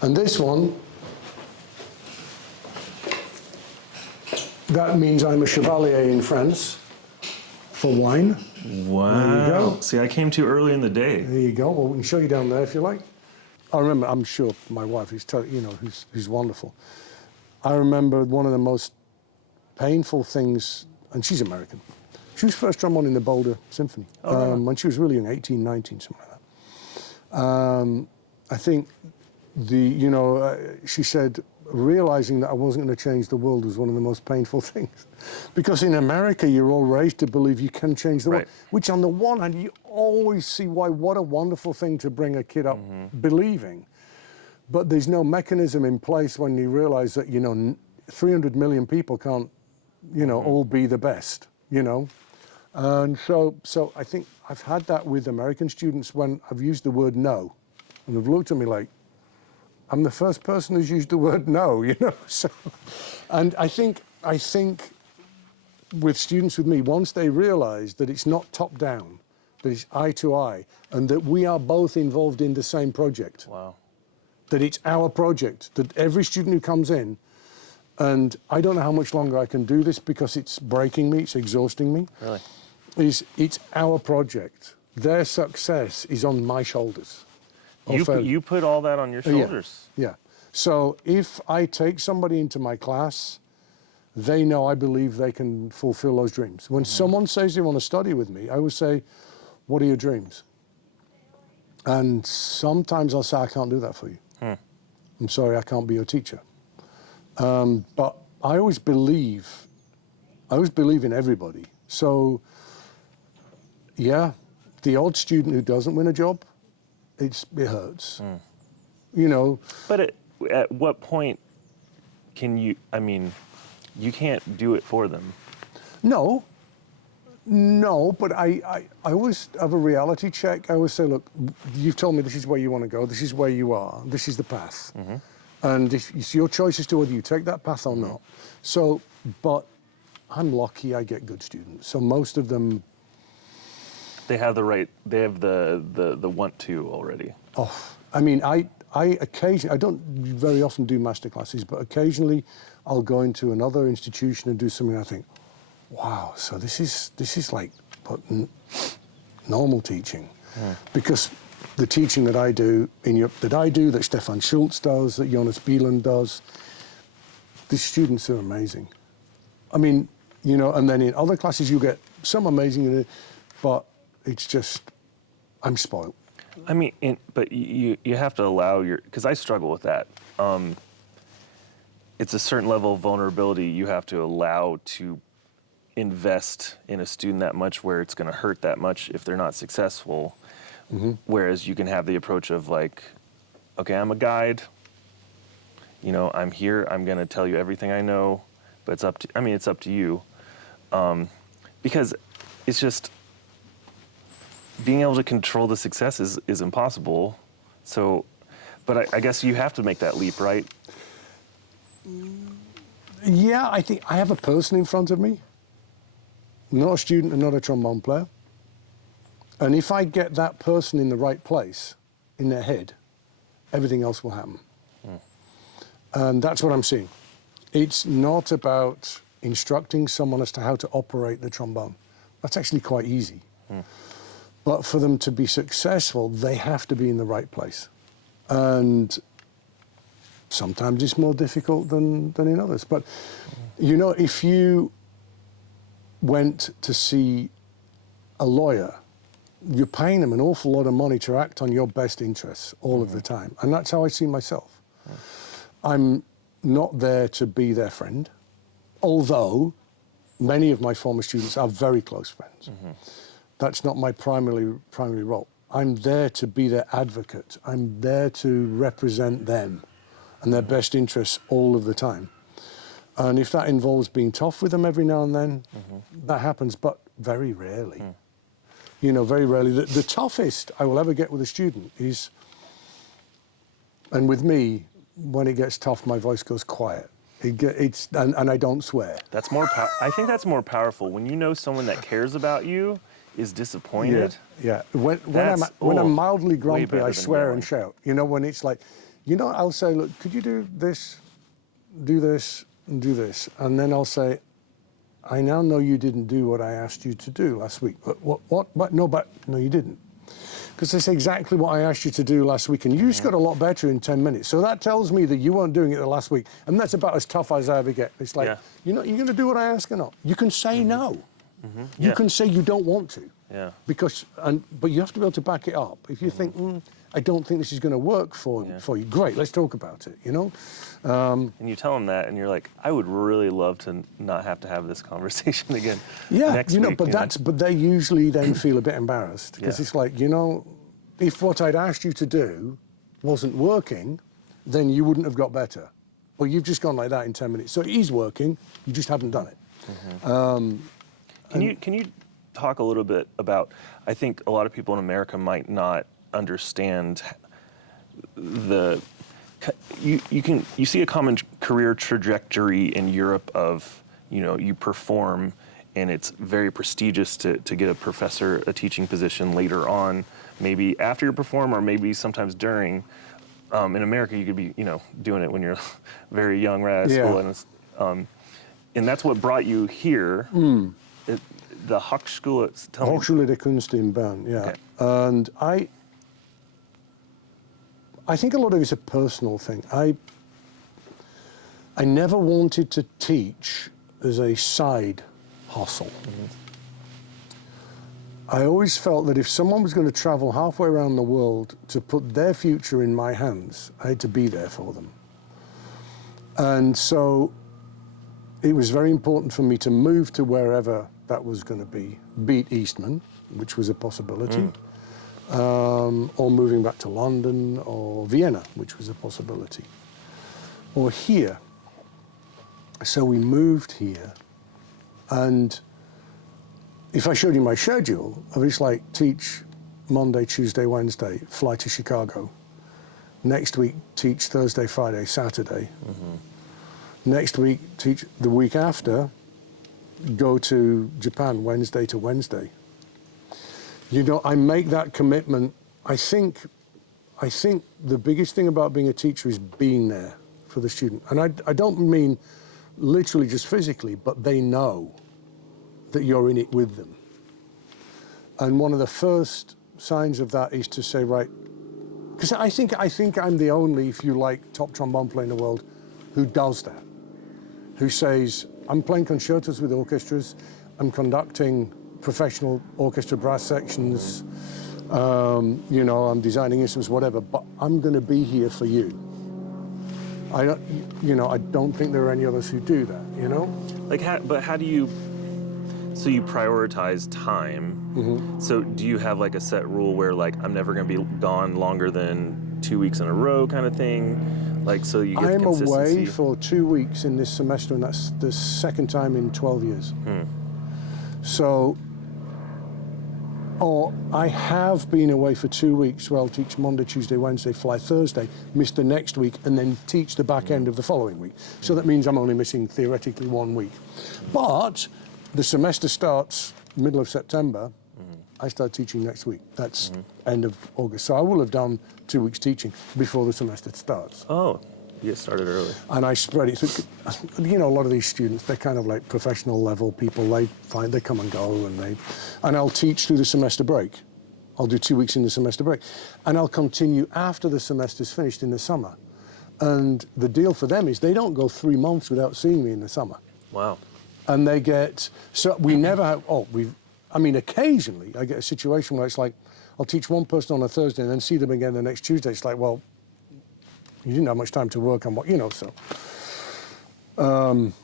And this one, that means I'm a chevalier in France for wine. Wow. There you go. See, I came too early in the day. There you go. Well, we can show you down there if you like. I remember, I'm sure my wife, who's wonderful. I remember one of the most painful things, and she's American. She was first trombone in the Boulder Symphony when she was really young, 18, 19, something like that. I think she said, realizing that I wasn't going to change the world was one of the most painful things. Because in America, you're all raised to believe you can change the world, which on the one hand, you always see what a wonderful thing to bring a kid up believing. But there's no mechanism in place when you realize that, 300 million people can't, all be the best, And so I think I've had that with American students when I've used the word no. And they've looked at me like, I'm the first person who's used the word no, So, and I think with students with me, once they realize that it's not top down, that it's eye to eye, and that we are both involved in the same project. Wow. That it's our project, that every student who comes in, and I don't know how much longer I can do this because it's breaking me, it's exhausting me. Really? It's our project. Their success is on my shoulders. You put all that on your shoulders. Yeah. So if I take somebody into my class, they know I believe they can fulfill those dreams. When someone says they want to study with me, I will say, what are your dreams? And sometimes I'll say, I can't do that for you. I'm sorry, I can't be your teacher. But I always believe in everybody. So, yeah, the odd student who doesn't win a job, it hurts. But at what point can you, you can't do it for them. No, but I always have a reality check. I always say, look, you've told me this is where you want to go, this is where you are, this is the path. And it's your choice as to whether you take that path or not. So, but I'm lucky I get good students. So most of them, they have the want to already. Oh, I occasionally, I don't very often do master classes, but occasionally I'll go into another institution and do something I think, wow, so this is like normal teaching. Because the teaching that I do, that Stefan Schultz does, that Jonas Bieland does, the students are amazing. And then in other classes you get some amazing, but it's just, I'm spoiled. But you have to allow because I struggle with that. It's a certain level of vulnerability you have to allow to invest in a student that much where it's going to hurt that much if they're not successful. Whereas you can have the approach of like, okay, I'm a guide. I'm here. I'm going to tell you everything I know, but it's up to you. Because it's just, being able to control the success is impossible. So, but I guess you have to make that leap, right? Yeah, I think I have a person in front of me, not a student and not a trombone player. And if I get that person in the right place, in their head, everything else will happen. And that's what I'm seeing. It's not about instructing someone as to how to operate the trombone. That's actually quite easy. But for them to be successful, they have to be in the right place. And sometimes it's more difficult than in others. But, if you went to see a lawyer, you're paying them an awful lot of money to act on your best interests all of the time. And that's how I see myself. I'm not there to be their friend, although many of my former students are very close friends. That's not my primary role. I'm there to be their advocate. I'm there to represent them and their best interests all of the time. And if that involves being tough with them every now and then, that happens, but very rarely. Very rarely. The toughest I will ever get with a student is, and with me, when it gets tough, my voice goes quiet. And I don't swear. That's more. I think that's more powerful when you know someone that cares about you is disappointed. Yeah. When I'm mildly grumpy, I swear and shout. You know, when it's like, you know, I'll say, look, could you do this, and do this, and then I'll say, I now know you didn't do what I asked you to do last week. But what? No, you didn't. Because that's exactly what I asked you to do last week, and you just got a lot better in 10 minutes. So that tells me that you weren't doing it the last week, and that's about as tough as I ever get. It's like, you know, you're going to do what I ask or not. You can say no. You can say you don't want to. Yeah. But you have to be able to back it up. If you think, I don't think this is going to work for you, great, let's talk about it, you know? And you tell them that, and you're like, I would really love to not have to have this conversation again. Next week, but they usually then feel a bit embarrassed because it's like, you know, if what I'd asked you to do wasn't working, then you wouldn't have got better. Well, you've just gone like that in 10 minutes. So it is working, you just haven't done it. Can you talk a little bit about, I think a lot of people in America might not understand you see a common career trajectory in Europe of, you know, you perform and it's very prestigious to get a teaching position later on, maybe after you perform or maybe sometimes during. In America, you could be, you know, doing it when you're very young, right out of school. And that's what brought you here. The Hochschule der Künste in Bern, Okay. And I think a lot of it's a personal thing. I never wanted to teach as a side hustle. I always felt that if someone was going to travel halfway around the world to put their future in my hands, I had to be there for them. And so it was very important for me to move to wherever that was going to be it Eastman, which was a possibility, or moving back to London or Vienna, which was a possibility, or here. So we moved here, and if I showed you my schedule, I was like, teach Monday, Tuesday, Wednesday, fly to Chicago. Next week, teach Thursday, Friday, Saturday. Next week, teach the week after, go to Japan Wednesday to Wednesday. You know, I make that commitment. I think the biggest thing about being a teacher is being there for the student. And I don't mean literally just physically, but they know that you're in it with them. And one of the first signs of that is to say, right, because I think I'm the only, if you like, top trombone player in the world who does that, who says, I'm playing concertos with orchestras, I'm conducting professional orchestra brass sections, you know, I'm designing instruments, whatever, but I'm going to be here for you. I don't think there are any others who do that, you know? But how do you, so you prioritize time. So do you have like a set rule where like, I'm never going to be gone longer than 2 weeks in a row kind of thing? Like, so you get I'm consistency. away for 2 weeks in this semester, and that's the second time in 12 years. So, or I have been away for 2 weeks, well, teach Monday, Tuesday, Wednesday, fly Thursday, miss the next week, and then teach the back end of the following week. So that means I'm only missing, theoretically, 1 week. But the semester starts middle of September. I start teaching next week. That's end of August. So I will have done 2 weeks teaching before the semester starts. Oh, you get started early. And I spread it. So, you know, a lot of these students, they're kind of like professional level people. They come and go, and I'll teach through the semester break. I'll do 2 weeks in the semester break. And I'll continue after the semester's finished in the summer. And the deal for them is they don't go 3 months without seeing me in the summer. Wow. And they get, so we never have, occasionally I get a situation where it's like, I'll teach one person on a Thursday and then see them again the next Tuesday. It's like, well, you didn't have much time to work on what, you know, so.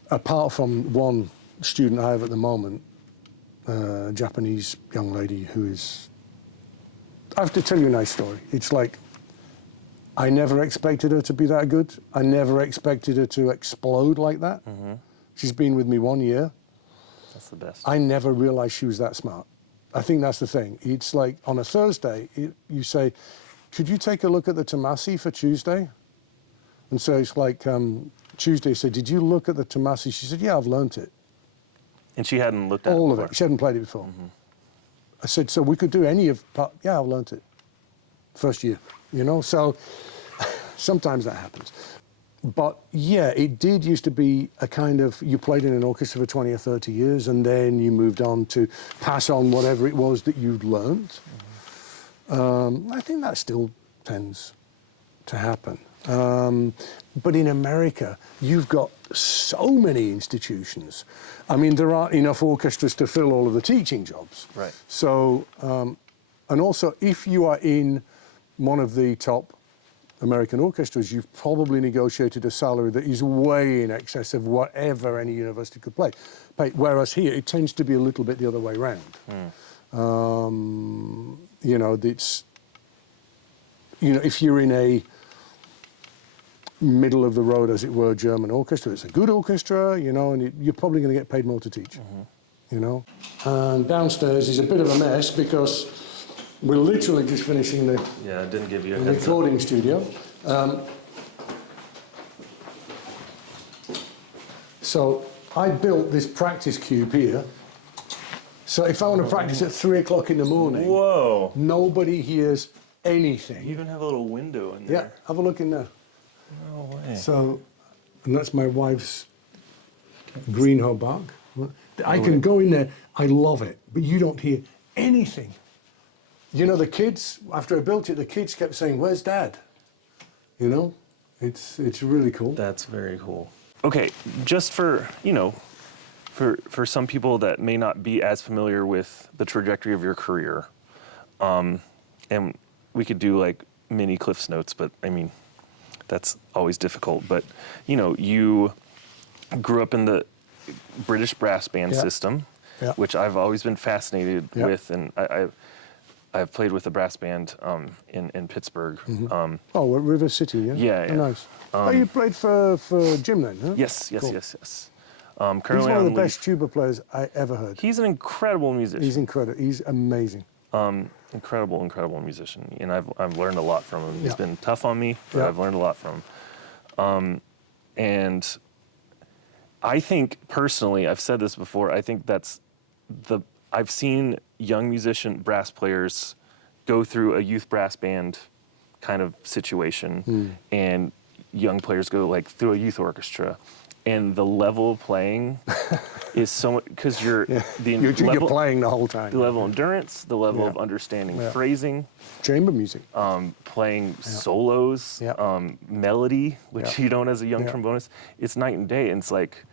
Apart from one student I have at the moment, a Japanese young lady who is, I have to tell you a nice story. It's like, I never expected her to be that good. I never expected her to explode like that. She's been with me 1 year. That's the best. I never realized she was that smart. I think that's the thing. It's like on a Thursday, you say, could you take a look at the Tomasi for Tuesday? And so it's like Tuesday, I said, did you look at the Tomasi? She said, yeah, I've learnt it. And she hadn't looked at all it of before. it. She hadn't played it before. I said, so we could do any of part? Yeah, I've learnt it. First year, you know? So sometimes that happens. But yeah, it did used to be a kind of, you played in an orchestra for 20 or 30 years and then you moved on to pass on whatever it was that you'd learnt. I think that still tends to happen. But in America, you've got so many institutions. I mean, there aren't enough orchestras to fill all of the teaching jobs. Right. So, and also, if you are in one of the top American orchestras, you've probably negotiated a salary that is way in excess of whatever any university could pay. Whereas here, it tends to be a little bit the other way around. You know, it's, you know, if you're in a middle of the road, as it were, German orchestra, it's a good orchestra, you know, and you're probably going to get paid more to teach, you know. And downstairs is a bit of a mess because we're literally just finishing the Yeah, it didn't give you a heads up. recording studio. So I built this practice cube here. So if I want to practice at 3 o'clock in the morning, Whoa. nobody hears anything. You even have a little window in there. Yeah, have a look in there. No way. So, and that's my wife's green hobart. I can go in there, I love it, but you don't hear anything. You know, the kids, after I built it, the kids kept saying, where's Dad? You know, it's really cool. That's very cool. Okay, just for, you know, for some people that may not be as familiar with the trajectory of your career, and we could do like mini Cliff's Notes, but I mean, that's always difficult. But, you know, you grew up in the British brass band system, which I've always been fascinated with, and I've played with a brass band in Pittsburgh. Oh, at River City, yeah? Yeah. Oh, nice. Oh, you played for Jim then, huh? Yes. Cool. Yes. He's Currently one of on the leave. best tuba players I ever heard. He's an incredible musician. He's incredible. He's amazing. Incredible musician, and I've learned a lot from him. He's Yeah. been tough on me, but I've learned a lot from him. And I think personally, I've said this before, I think I've seen young musician brass players go through a youth brass band kind of situation, and young players go like through a youth orchestra. And the level of playing is so much, because you're playing the whole time. The level of endurance, the level of understanding phrasing, chamber music, playing solos, melody, which you don't as a young trombonist. It's night and day. And it's like,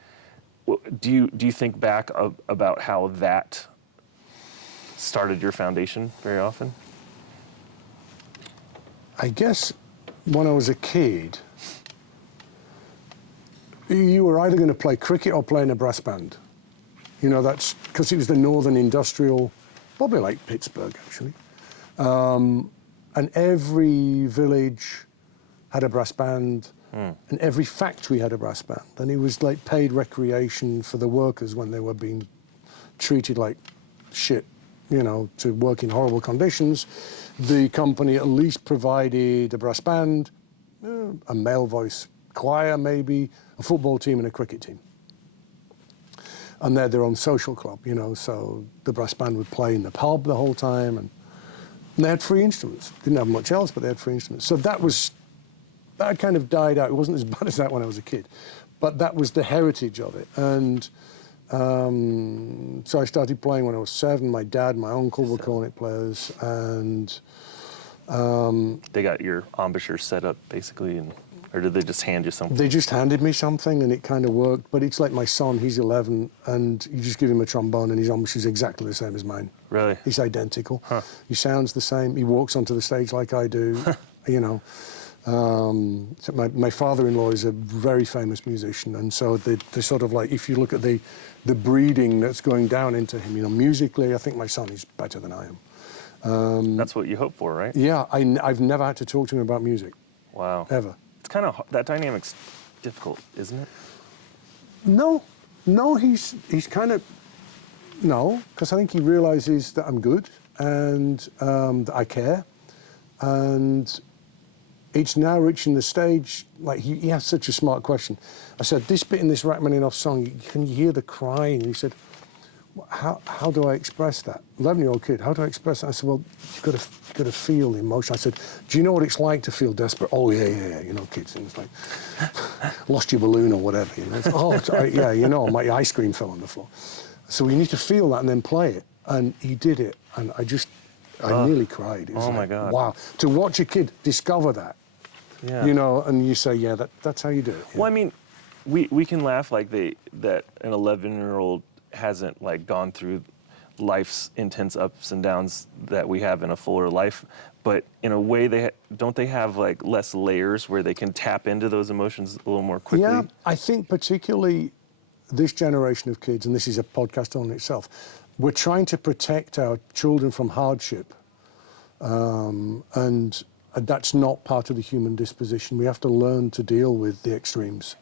do you think back about how that started your foundation very often? I guess when I was a kid, you were either going to play cricket or play in a brass band. You know, that's because it was the northern industrial, probably like Pittsburgh actually. And every village had a brass band, and every factory had a brass band. And it was like paid recreation for the workers when they were being treated like shit, you know, to work in horrible conditions. The company at least provided a brass band, a male voice choir maybe, a football team and a cricket team. And they had their own social club, you know, so the brass band would play in the pub the whole time, and they had free instruments. Didn't have much else, but they had free instruments. So that kind of died out. It wasn't as bad as that when I was a kid, but that was the heritage of it. And so I started playing when I was 7. My dad, my uncle were cornet players, and they got your embouchure set up basically, or did they just hand you something? They just handed me something and it kind of worked, but it's like my son, he's 11, and you just give him a trombone and his embouchure's exactly the same as mine. Really? He's identical. He sounds the same. He walks onto the stage like I do, you know. So my father-in-law is a very famous musician, and so they sort of like, if you look at the breeding that's going down into him, you know, musically, I think my son is better than I am. That's what you hope for, right? Yeah, I've never had to talk to him about music. Wow. Ever. It's kind of, that dynamic's difficult, isn't it? No, he's kind of, no, because I think he realizes that I'm good and that I care, and it's now reaching the stage, like he asked such a smart question. I said, this bit in this Rachmaninoff song, can you hear the crying? And he said, how do I express that? 11-year-old kid, how do I express that? I said, well, you've got to feel the emotion. I said, do you know what it's like to feel desperate? Oh, yeah, you know, kids. And it's like, lost your balloon or whatever, you know. Yeah, you know, my ice cream fell on the floor. So we need to feel that and then play it. And he did it, and I nearly cried. It was my God. Wow. To watch a kid discover that, you know, and you say, yeah, that's how you do it. Well, I mean, we can laugh like that an 11-year-old hasn't like gone through life's intense ups and downs that we have in a fuller life, but in a way don't they have like less layers where they can tap into those emotions a little more quickly? Yeah, I think particularly this generation of kids, and this is a podcast on itself, we're trying to protect our children from hardship, and that's not part of the human disposition. We have to learn to deal with the extremes.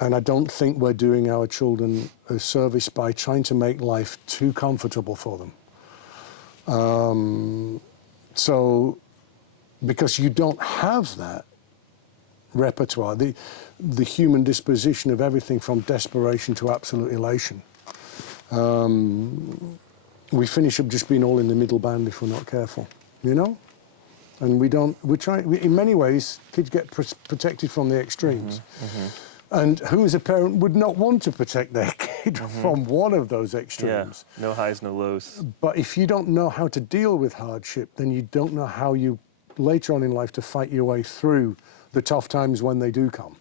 And I don't think we're doing our children a service by trying to make life too comfortable for them. So, because you don't have that repertoire, the human disposition of everything from desperation to absolute elation. We finish up just being all in the middle band if we're not careful, you know? And in many ways, kids get protected from the extremes. And who as a parent would not want to protect their kid from one of those extremes? Yeah, no highs, no lows. But if you don't know how to deal with hardship, then you don't know how you, later on in life, to fight your way through the tough times when they do come.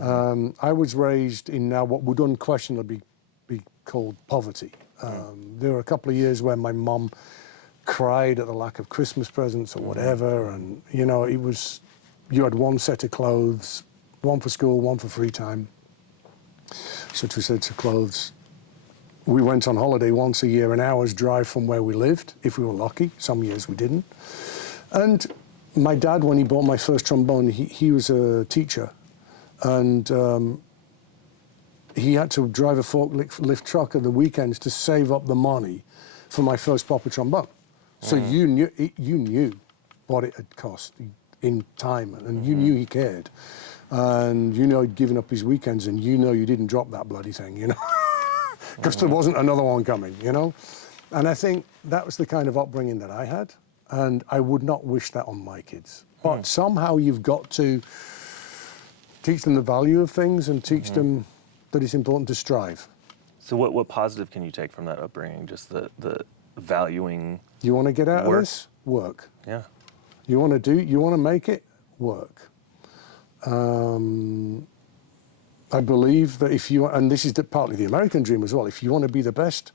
I was raised in now what would unquestionably be called poverty. There were a couple of years where my mum cried at the lack of Christmas presents or whatever, and you know, you had one set of clothes, one for school, one for free time. So 2 sets of clothes. We went on holiday once a year, an hour's drive from where we lived, if we were lucky. Some years we didn't. And my dad, when he bought my first trombone, he was a teacher, and he had to drive a forklift truck at the weekends to save up the money for my first proper trombone. So you knew what it had cost in time, and you knew he cared. And you know he'd given up his weekends, and you know you didn't drop that bloody thing, you know, because there wasn't another one coming, you know. And I think that was the kind of upbringing that I had, and I would not wish that on my kids. But somehow you've got to teach them the value of things and teach them that it's important to strive. So what positive can you take from that upbringing? Just the valuing. You want to get out work. of this? Work. Yeah. You want to make it? Work. I believe that and this is partly the American dream as well, if you want to be the best,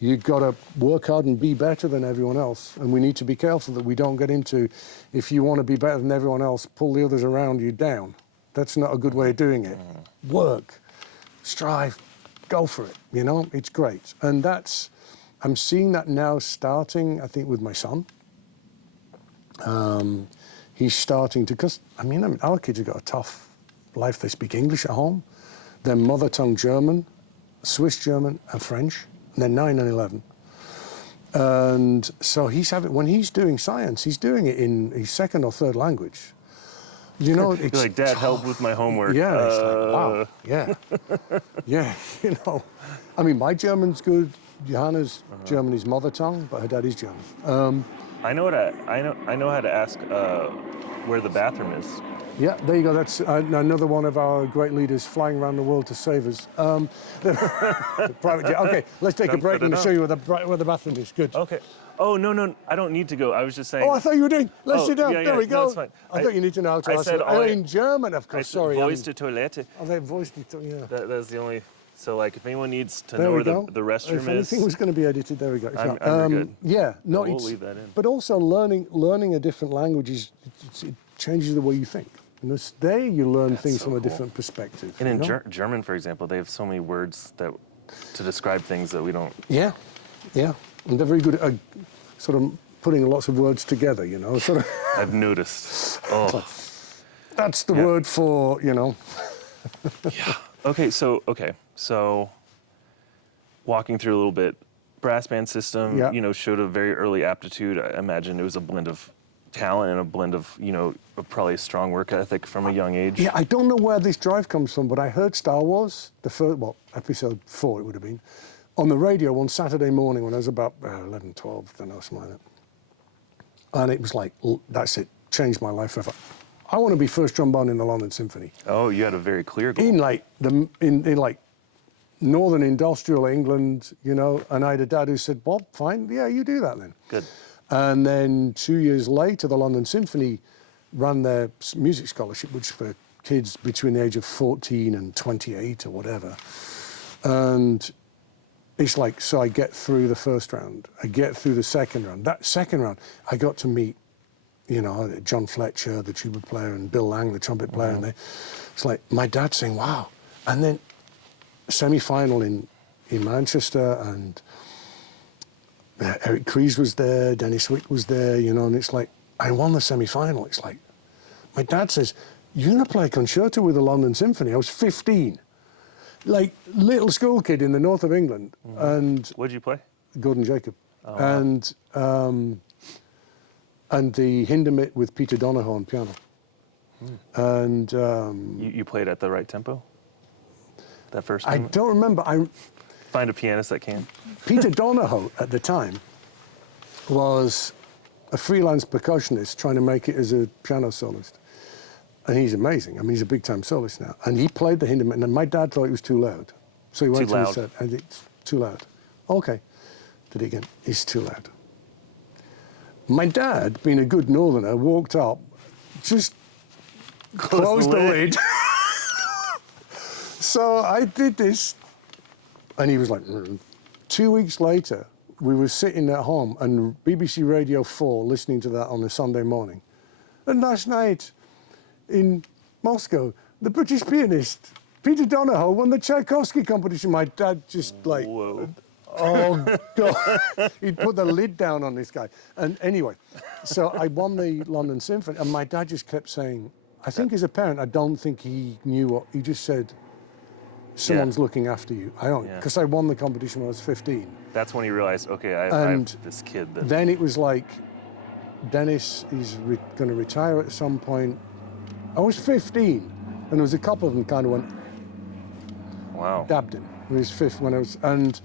you've got to work hard and be better than everyone else. And we need to be careful that we don't get into, if you want to be better than everyone else, pull the others around you down. That's not a good way of doing it. Work, strive, go for it, you know, it's great. And I'm seeing that now starting, I think, with my son. He's starting to, because, I mean, our kids have got a tough life. They speak English at home. They're mother tongue German, Swiss German, and French. And they're 9 and 11. And so when he's doing science, he's doing it in his second or third language. You know, it's like, Dad, help with my homework. Yeah, it's like, wow, yeah. Yeah, you know. I mean, my German's good. Johanna's German is mother tongue, but her dad is German. I know how to ask where the bathroom is. Yeah, there you go. That's another one of our great leaders flying around the world to save us. Private jet. Okay, let's take a break and show you where the bathroom is. Good. Okay. Oh, no, I don't need to go. I was just saying. Oh, I thought you were doing. Let's sit down. Yeah, there we go. No, it's fine. I thought you need to know how to ask. In German, of course. Sorry. Voice to toilette. Oh, they voiced it. Yeah. That's the only. So, like, if anyone needs to know where the restroom if anything was going to be edited, there we go. I'm good. Yeah, no, we'll leave that in. But also learning a different language it changes the way you think. You know, there you learn things from a different perspective. And in German, for example, they have so many words to describe things that we don't. Yeah, and they're very good at sort of putting lots of words together. You know, sort of. I've noticed. Oh, that's the word for, you know. Yeah. So walking through a little bit, brass band system, you know, showed a very early aptitude. I imagine it was a blend of talent and a blend of, probably a strong work ethic from a young age. Yeah, I don't know where this drive comes from, but I heard Star Wars, episode 4 it would have been, on the radio one Saturday morning when I was about 11, 12, I don't know, something like that. And it was like, that's it, changed my life forever. I want to be first trombone in the London Symphony. Oh, you had a very clear goal. In like northern industrial England, and I had a dad who said, Bob, fine, yeah, you do that then. Good. And then 2 years later, the London Symphony ran their music scholarship, which for kids between the age of 14 and 28 or whatever. And it's like, so I get through the first round, I get through the second round. That second round, I got to meet, John Fletcher, the tuba player, and Bill Lang, the trumpet player. And it's like my dad saying, wow. And then semi-final in Manchester, and Eric Kreis was there, Dennis Wick was there, and it's like, I won the semi-final. It's like, my dad says, you're going to play a concerto with the London Symphony. I was 15. Like, little school kid in the north of England. And what did you play? Gordon Jacob. Oh, And the Hindemith with Peter Donahoe on piano. And you played at the right tempo? That first I time? don't remember. Find a pianist that can. Peter Donahoe at the time was a freelance percussionist trying to make it as a piano soloist. And he's amazing. I mean, he's a big-time soloist now. And he played the Hindemith, and my dad thought it was too loud. So he went to me and said, and it's too loud. Okay. Did it again. It's too loud. My dad, being a good northerner, walked up, just closed the lid. So I did this, and he was like, 2 weeks later, we were sitting at home and BBC Radio 4 listening to that on a Sunday morning. And last night in Moscow, the British pianist, Peter Donahoe, won the Tchaikovsky competition. My dad just like, whoa. Oh, God. He'd put the lid down on this guy. And anyway, so I won the London Symphony, and my dad just kept saying, I think as a parent, I don't think he knew what, he just said, someone's looking after you. I don't, because I won the competition when I was 15. That's when you realized, okay, I have this kid. Then it was like, Dennis is going to retire at some point. I was 15, and there was a couple of them kind of went, wow, dabbed him. He was fifth when I was, and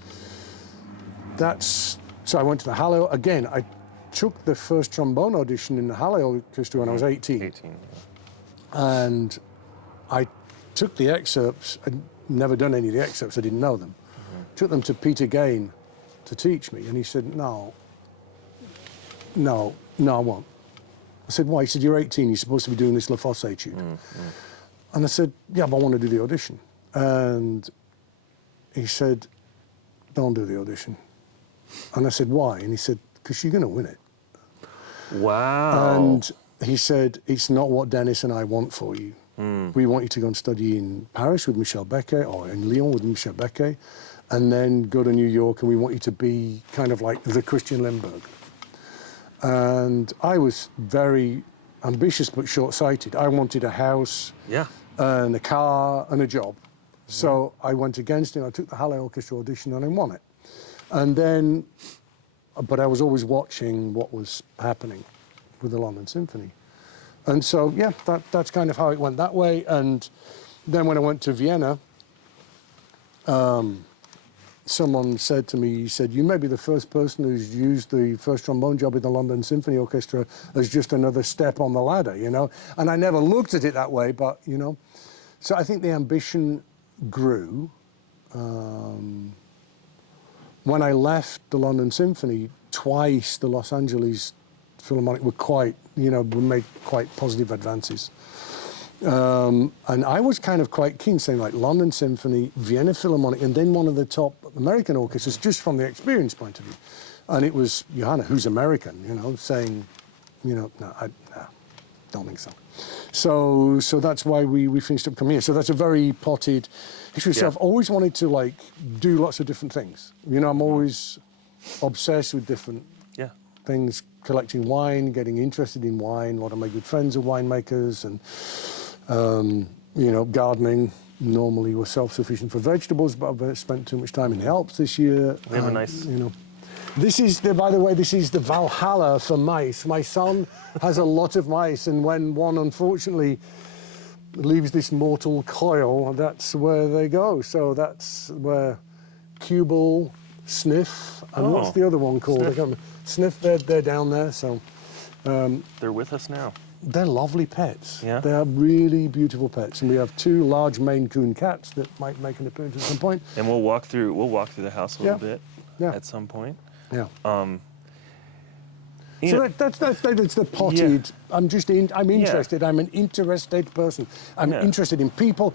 so I went to the Halle. Again, I took the first trombone audition in the Halle Orchestra when I was 18. 18, yeah. And I took the excerpts. I'd never done any of the excerpts. I didn't know them. Took them to Peter Gain to teach me, and he said, no, I won't. I said, why? He said, you're 18, you're supposed to be doing this La Fosse etude. And I said, yeah, but I want to do the audition. And he said, don't do the audition. And I said, why? And he said, because you're going to win it. Wow. And he said, it's not what Dennis and I want for you. We want you to go and study in Paris with Michel Becquet, or in Lyon with Michel Becquet, and then go to New York, and we want you to be kind of like the Christian Limburg. And I was very ambitious but short-sighted. I wanted a house, and a car, and a job. So I went against it. I took the Halle Orchestra audition, and I won it. And then, but I was always watching what was happening with the London Symphony. And so, yeah, that's kind of how it went that way. And then when I went to Vienna, someone said to me, he said, you may be the first person who's used the first trombone job in the London Symphony Orchestra as just another step on the ladder, And I never looked at it that way, but, So I think the ambition grew. When I left the London Symphony, twice the Los Angeles Philharmonic were made quite positive advances. And I was kind of quite keen, saying like London Symphony, Vienna Philharmonic, and then one of the top American orchestras, just from the experience point of view. And it was Johanna, who's American, saying, no, don't think so. So that's why we finished up coming here. So that's a very potted history. So I've always wanted to do lots of different things. I'm always obsessed with different things, collecting wine, getting interested in wine. A lot of my good friends are winemakers, and gardening. Normally we're self-sufficient for vegetables, but I've spent too much time in the Alps this year. We have a nice By the way, this is the Valhalla for mice. My son has a lot of mice, and when one unfortunately leaves this mortal coil, that's where they go. So that's where Cubal, Sniff, and what's the other one called? Sniff, they're down there. So they're with us now. They're lovely pets. Yeah. They are really beautiful pets, and we have 2 large Maine Coon cats that might make an appearance at some point. And we'll walk through the house a little bit at some point. Yeah. So that's the potted. Yeah. I'm interested. I'm an interested person. I'm interested in people.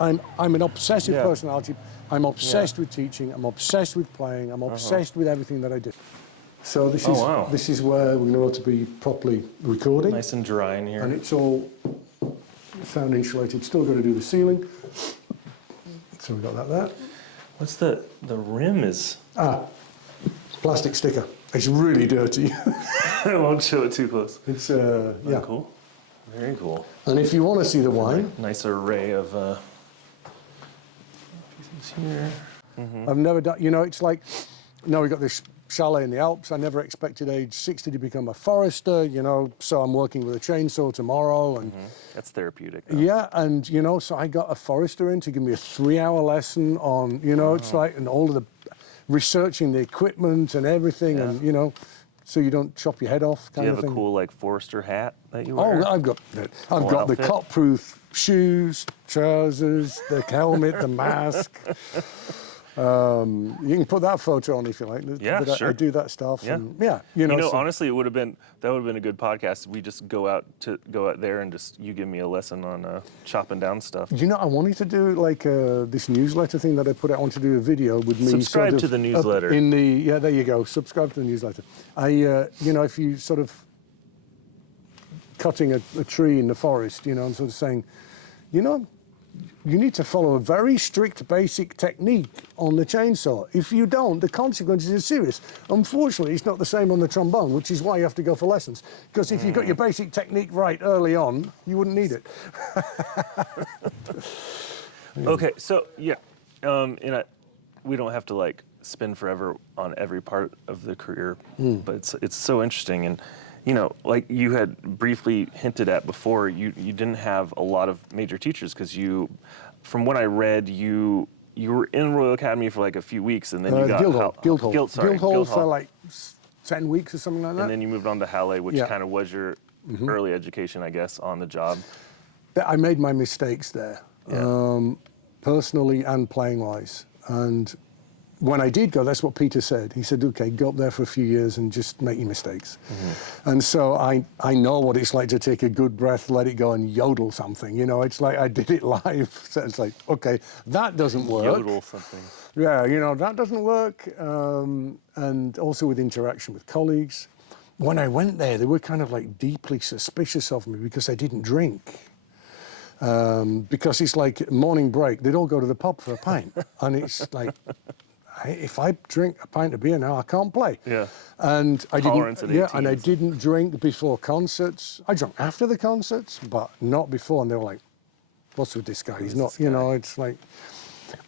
I'm an obsessive personality. I'm obsessed with teaching. I'm obsessed with playing. I'm obsessed with everything that I do. So this is where we're going to be properly recording. Nice and dry in here. And it's all sound insulated. Still got to do the ceiling. So we've got that there. What's the rim is? Plastic sticker. It's really dirty. I won't show it too close. It's cool. Very cool. And if you want to see the wine, nice array of pieces here. I've never done. It's like, we've got this chalet in the Alps. I never expected age 60 to become a forester. So I'm working with a chainsaw tomorrow, and that's therapeutic. Though. Yeah, and so I got a forester in to give me a 3-hour lesson on. It's like, and all of the researching the equipment and everything, and so you don't chop your head off. Do you have a cool forester hat that you wear? Oh, I've got the cut-proof shoes, trousers, the helmet, the mask. You can put that photo on if you like. Yeah, sure. I do that stuff. Yeah, and, honestly, that would have been a good podcast. We just go out there and just you give me a lesson on chopping down stuff. I wanted to do this newsletter thing that I put out. I wanted to do a video with me. Subscribe to the newsletter. There you go. Subscribe to the newsletter. If you sort of cutting a tree in the forest, and sort of saying, you need to follow a very strict basic technique on the chainsaw. If you don't, the consequences are serious. Unfortunately, it's not the same on the trombone, which is why you have to go for lessons. Because if you got your basic technique right early on, you wouldn't need it. Okay, so we don't have to spend forever on every part of the career, but it's so interesting. And like you had briefly hinted at before, you didn't have a lot of major teachers because from what I read, you were in Royal Academy for a few weeks, and then you got Guildhall for 10 weeks or something like that. And then you moved on to Halle, which kind of was your early education, I guess, on the job. I made my mistakes there, personally and playing-wise. And when I did go, that's what Peter said. He said, okay, go up there for a few years and just make your mistakes. And so I know what it's like to take a good breath, let it go and yodel something. It's like I did it live. So it's like, okay, that doesn't work. Yodel something. Yeah, that doesn't work. And also with interaction with colleagues. When I went there, they were kind of deeply suspicious of me because I didn't drink. Because it's like morning break, they'd all go to the pub for a pint. And it's like, if I drink a pint of beer now, I can't play. Yeah. And I Tolerance didn't. Yeah, and I didn't drink before concerts. I drank after the concerts, but not before. And they were like, "What's with this guy? He's not." It's like.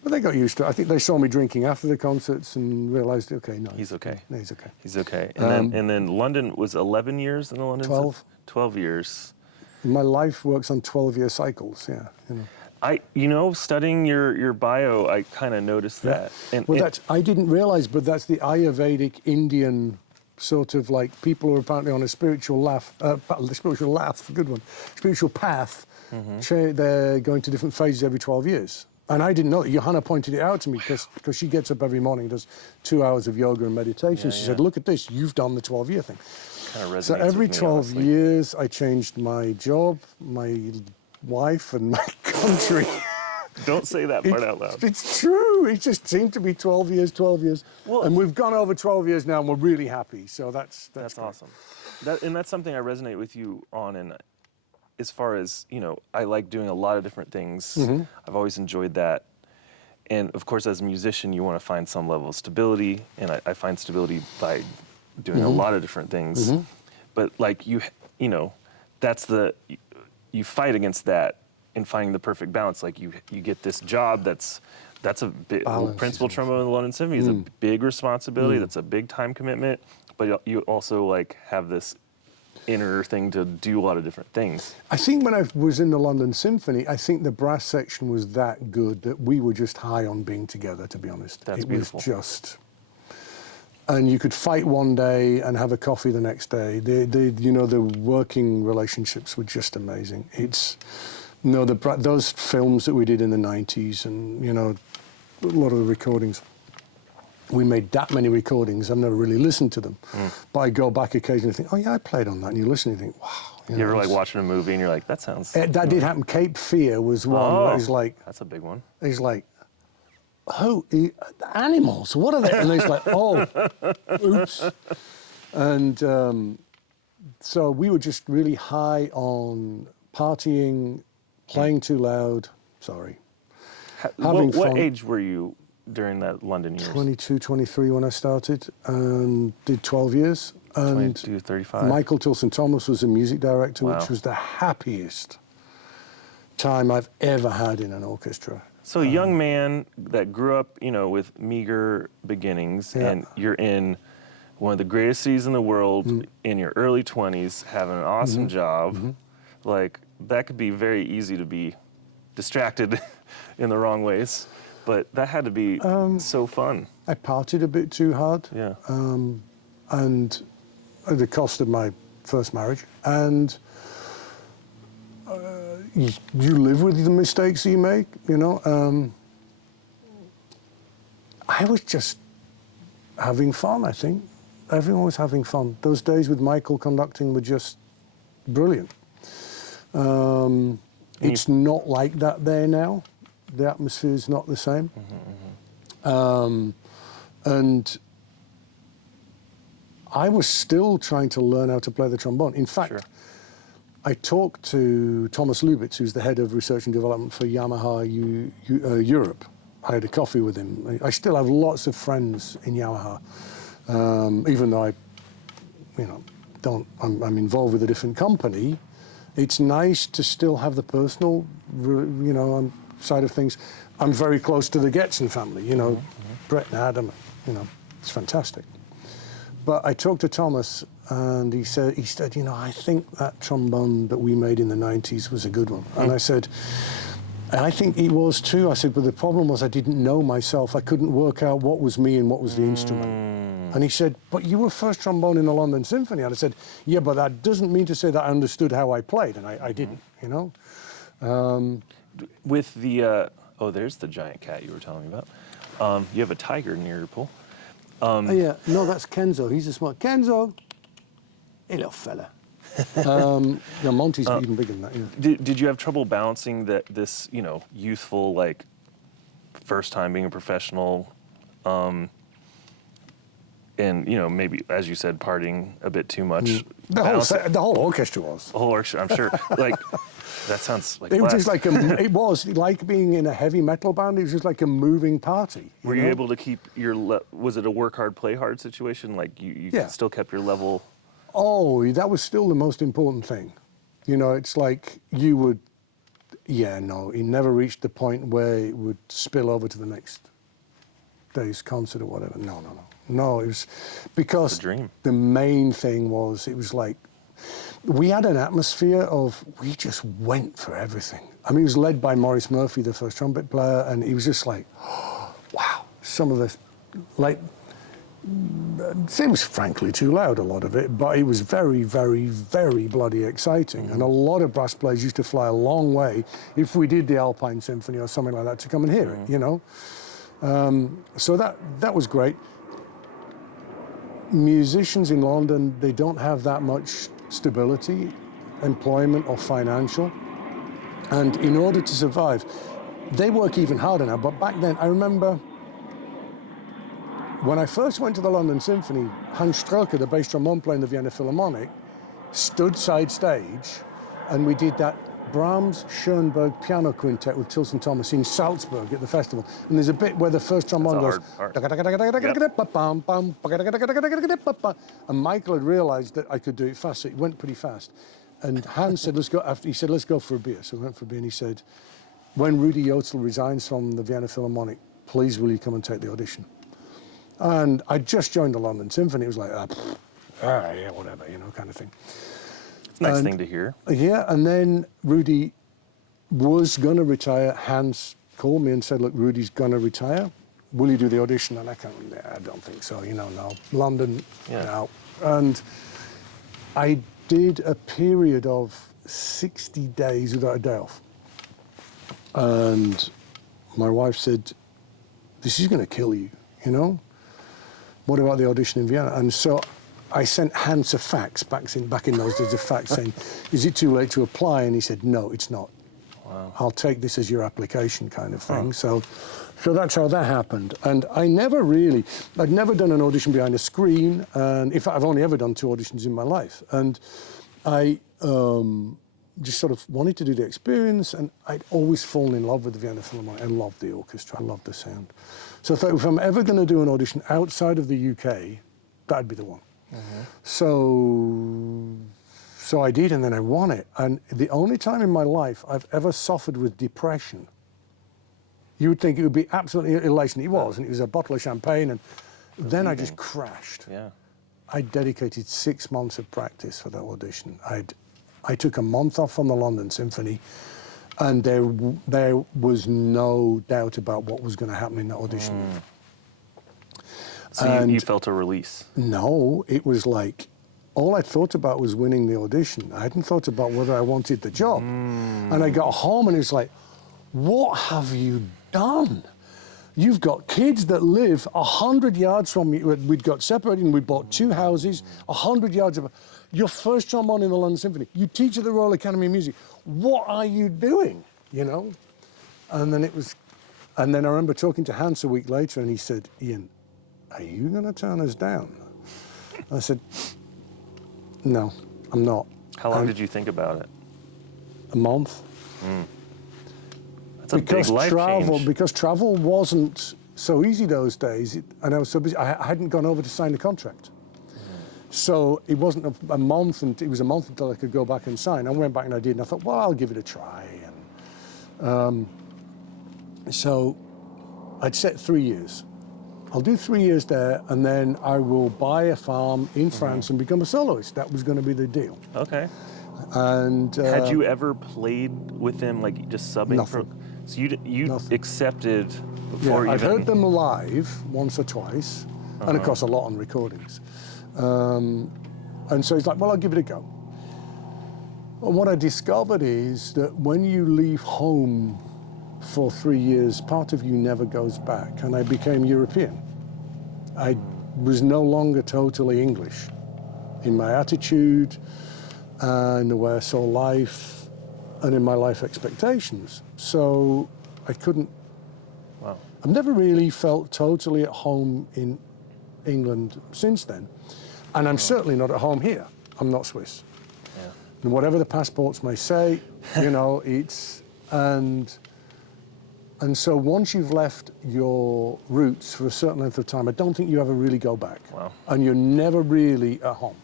But they got used to it. I think they saw me drinking after the concerts and realised, okay, no, he's okay. No, he's okay. He's okay. And then London was 11 years in the London. 12. 12 years. My life works on 12-year cycles. Yeah. Studying your bio, I kind of noticed that. I didn't realize, but that's the Ayurvedic Indian sort of people who are apparently on a spiritual spiritual path. They're going to different phases every 12 years. And I didn't know that. Johanna pointed it out to me because she gets up every morning, does 2 hours of yoga and meditation. She said, look at this, you've done the 12-year thing. Kind of resonates So every with me, 12 honestly. years, I changed my job, my wife, and my country. Don't say that part out loud. It's true. It just seemed to be 12 years. Well, and we've gone over 12 years now, and we're really happy. So that's awesome. And that's something I resonate with you on. And as far as, I like doing a lot of different things. I've always enjoyed that. And of course, as a musician, you want to find some level of stability. And I find stability by doing a lot of different things. But you fight against that in finding the perfect balance. You get this job that's that's a big Balance principal is trombone in the London Symphony is a big responsibility. That's a big time commitment, but you also like have this inner thing to do a lot of different things. I think when I was in the London Symphony, I think the brass section was that good that we were just high on being together, to be honest. That's it beautiful. was just, and you could fight one day and have a coffee the next day. You know, the working relationships were just amazing. It's, no, those films that we did in the 90s and, you know, a lot of the recordings. We made that many recordings. I've never really listened to them. But I go back occasionally and think, oh, yeah, I played on that. And you listen and you think, wow. You ever like watching a movie and you're like, that sounds... That did happen. Cape Fear was one where he's like... That's a big one. He's like, oh, animals, what are they? And he's like, oh, oops. And so we were just really high on partying, playing too loud, sorry. Having fun. What age were you during that London years? 22, 23 when I started, and did 12 years. And 22, 35. Michael Tilson Thomas was the music director, Wow. which was the happiest time I've ever had in an orchestra. So a young man that grew up, you know, with meager beginnings, and you're in one of the greatest cities in the world in your early 20s, having an awesome job. Like, that could be very easy to be distracted in the wrong ways. But that had to be so fun. I partied a bit too hard. Yeah. And at the cost of my first marriage. And you live with the mistakes you make, you know. I was just having fun, I think. Everyone was having fun. Those days with Michael conducting were just brilliant. It's not like that there now. The atmosphere is not the same. And I was still trying to learn how to play the trombone. In fact, I talked to Thomas Lubitz, who's the head of research and development for Yamaha Europe. I had a coffee with him. I still have lots of friends in Yamaha, even though I'm involved with a different company. It's nice to still have the personal, you know, side of things. I'm very close to the Getson family, you know, Brett and Adam, you know, it's fantastic. But I talked to Thomas and he said, you know, I think that trombone that we made in the 90s was a good one. And I said, I think it was too. I said, but the problem was I didn't know myself. I couldn't work out what was me and what was the instrument. And he said, but you were first trombone in the London Symphony. And I said, yeah, but that doesn't mean to say that I understood how I played. And I didn't, you know. With the, there's the giant cat you were telling me about. You have a tiger near your pool. Yeah, no, that's Kenzo. He's a smart Kenzo. Hello, fella. No, Monty's even bigger than that. Yeah. Did you have trouble balancing this, you know, youthful, like, first time being a professional, and, you know, maybe, as you said, partying a bit too much? The whole orchestra was. The whole orchestra, I'm sure. Like, that sounds like it was just like it was like being in a heavy metal band. It was just like a moving party. Were you able to keep your was it a work hard, play hard situation? Like you still kept your level? Oh, that was still the most important thing. You know, it's like you would, it never reached the point where it would spill over to the next day's concert or whatever. No, it was because the dream. The main thing was, it was like, we had an atmosphere of, we just went for everything. I mean, it was led by Maurice Murphy, the first trumpet player, and he was just like, oh, wow, some of this, like, it was frankly too loud, a lot of it, but it was very, very, very bloody exciting. And a lot of brass players used to fly a long way if we did the Alpine Symphony or something like that to come and hear it, you know? So that was great. Musicians in London, they don't have that much stability, employment or financial. And in order to survive, they work even harder now. But back then, I remember when I first went to the London Symphony, Hans Strelke, the bass trombone player in the Vienna Philharmonic, stood side stage, and we did that Brahms Schoenberg piano quintet with Tilson Thomas in Salzburg at the festival. And there's a bit where the first trombone goes, and Michael had realized that I could do it fast, so it went pretty fast. And Hans said, let's go for a beer. So we went for a beer, and he said, when Rudy Yotel resigns from the Vienna Philharmonic, please will you come and take the audition? And I just joined the London Symphony. It was like, yeah, whatever, you know, kind of thing. It's a nice thing to hear. Yeah, and then Rudy was going to retire. Hans called me and said, look, Rudy's going to retire. Will you do the audition? And I kind of, I don't think so, you know, no. London, no. And I did a period of 60 days without a day off. And my wife said, this is going to kill you, you know? What about the audition in Vienna? And so I sent Hans a fax back in those days, a fax saying, is it too late to apply? And he said, no, it's not. Wow. I'll take this as your application kind of thing. So that's how that happened. And I'd never done an audition behind a screen. And in fact, I've only ever done 2 auditions in my life. And I just sort of wanted to do the experience. And I'd always fallen in love with the Vienna Philharmonic. I loved the orchestra. I loved the sound. So I thought, if I'm ever going to do an audition outside of the UK, that'd be the one. So I did, and then I won it. And the only time in my life I've ever suffered with depression, you would think it would be absolutely elation. It was, and it was a bottle of champagne, and then I just crashed. Yeah. I dedicated 6 months of practice for that audition. I took a month off from the London Symphony, and there was no doubt about what was going to happen in that audition. So you felt a release? No, it was like, all I thought about was winning the audition. I hadn't thought about whether I wanted the job. And I got home and it's like, what have you done? You've got kids that live 100 yards from you. We'd got separated and we bought 2 houses, 100 yards of... Your first trombone in the London Symphony. You teach at the Royal Academy of Music. What are you doing, you know? And then I remember talking to Hans a week later and he said, Ian, are you going to turn us down? I said, no, I'm not. How long did you think about it? A month. That's a big life change. Because travel wasn't so easy those days, and I was so busy, I hadn't gone over to sign the contract. So it wasn't a month, and it was a month until I could go back and sign. I went back and I did, and I thought, well, I'll give it a try. And so I'd set 3 years. I'll do 3 years there, and then I will buy a farm in France and become a soloist. That was going to be the deal. Okay. And had you ever played with them, like just subbing? Nothing. So you accepted before you I've heard them live once or twice, and of course a lot on recordings. And so he's like, well, I'll give it a go. And what I discovered is that when you leave home for 3 years, part of you never goes back, and I became European. I was no longer totally English in my attitude, in the way I saw life, and in my life expectations. So I couldn't... Wow. I've never really felt totally at home in England since then. And I'm certainly not at home here. I'm not Swiss. Yeah. And whatever the passports may say, you know, it's... And so once you've left your roots for a certain length of time, I don't think you ever really go back. Wow. And you're never really at home.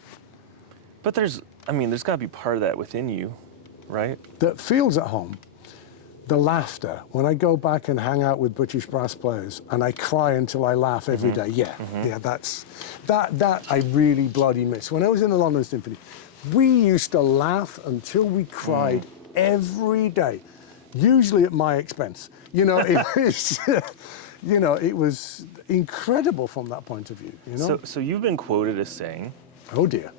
But there's got to be part of that within you, right? That feels at home. The laughter. When I go back and hang out with British brass players and I cry until I laugh every day, that I really bloody miss. When I was in the London Symphony, we used to laugh until we cried every day, usually at my expense. You know, it was incredible from that point of view. You know. So you've been quoted as saying, "Oh dear."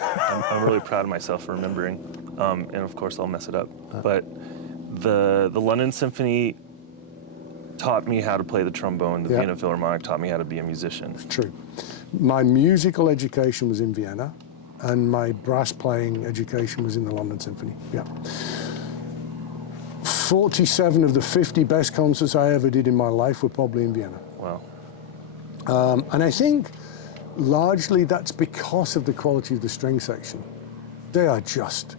I'm really proud of myself for remembering, and of course I'll mess it up. But the London Symphony taught me how to play the trombone. The Vienna Philharmonic taught me how to be a musician. It's true. My musical education was in Vienna, and my brass playing education was in the London Symphony. Yeah. 47 of the 50 best concerts I ever did in my life were probably in Vienna. Wow. And I think largely that's because of the quality of the string section. They are just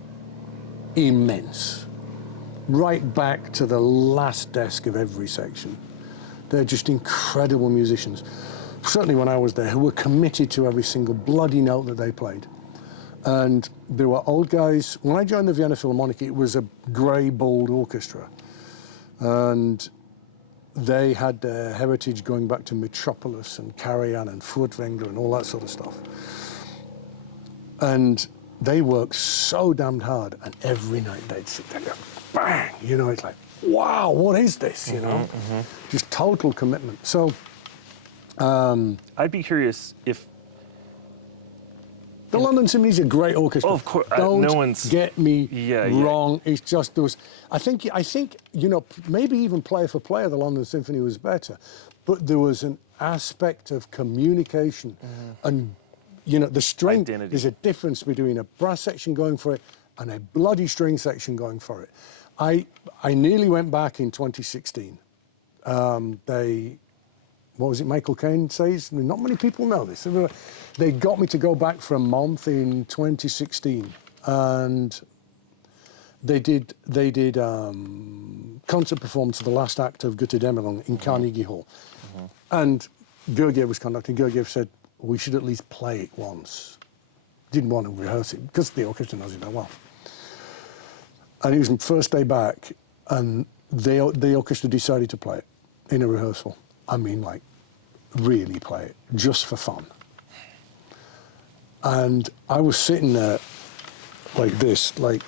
immense. Right back to the last desk of every section. They're just incredible musicians. Certainly when I was there, who were committed to every single bloody note that they played. And there were old guys. When I joined the Vienna Philharmonic, it was a grey, bald orchestra. And they had their heritage going back to Metropolis and Karajan and Furtwängler and all that sort of stuff. And they worked so damned hard, and every night they'd sit there and go, bang! You know, it's like, wow, what is this, you know? Just total commitment. So, I'd be curious if... The London Symphony is a great orchestra. Oh, of course. Don't no one's... get me wrong. It's just those... I think, you know, maybe even player for player, the London Symphony was better. But there was an aspect of communication and, you know, the strength. Identity. There's a difference between a brass section going for it and a bloody string section going for it. I nearly went back in 2016. What was it Michael Caine says? I mean, not many people know this. They got me to go back for a month in 2016, and they did concert performance of the last act of Götterdämmerung in Carnegie Hall. And Gergiev was conducting. Gergiev said, we should at least play it once. Didn't want to rehearse it, because the orchestra knows it that well. And it was the first day back, and the orchestra decided to play it in a rehearsal. I mean, like, really play it, just for fun. And I was sitting there like this, like,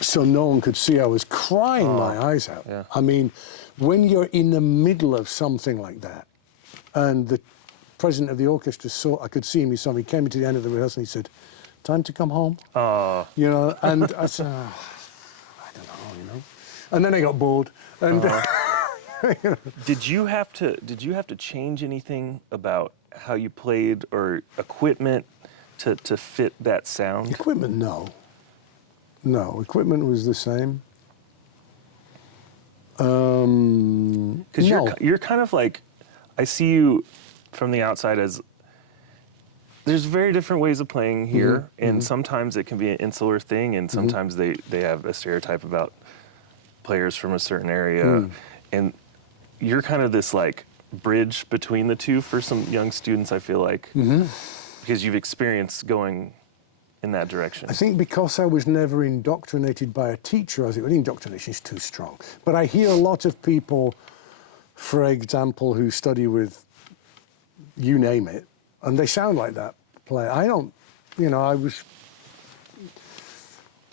so no one could see I was crying my eyes out. Yeah. I mean, when you're in the middle of something like that, and the president of the orchestra I could see him, he came to the end of the rehearsal and he said, time to come home. You know, and I said, I don't know, you know. And then I got bored. And you know. Did you have to change anything about how you played or equipment to fit that sound? Equipment, no. No, equipment was the same. Because you're kind of like, I see you from the outside as, there's very different ways of playing here, and sometimes it can be an insular thing, and sometimes they have a stereotype about players from a certain area, and you're kind of this like bridge between the two for some young students, I feel like, because you've experienced going in that direction. I think because I was never indoctrinated by a teacher, indoctrination is too strong, but I hear a lot of people, for example, who study with, you name it, and they sound like that player. I don't, you know,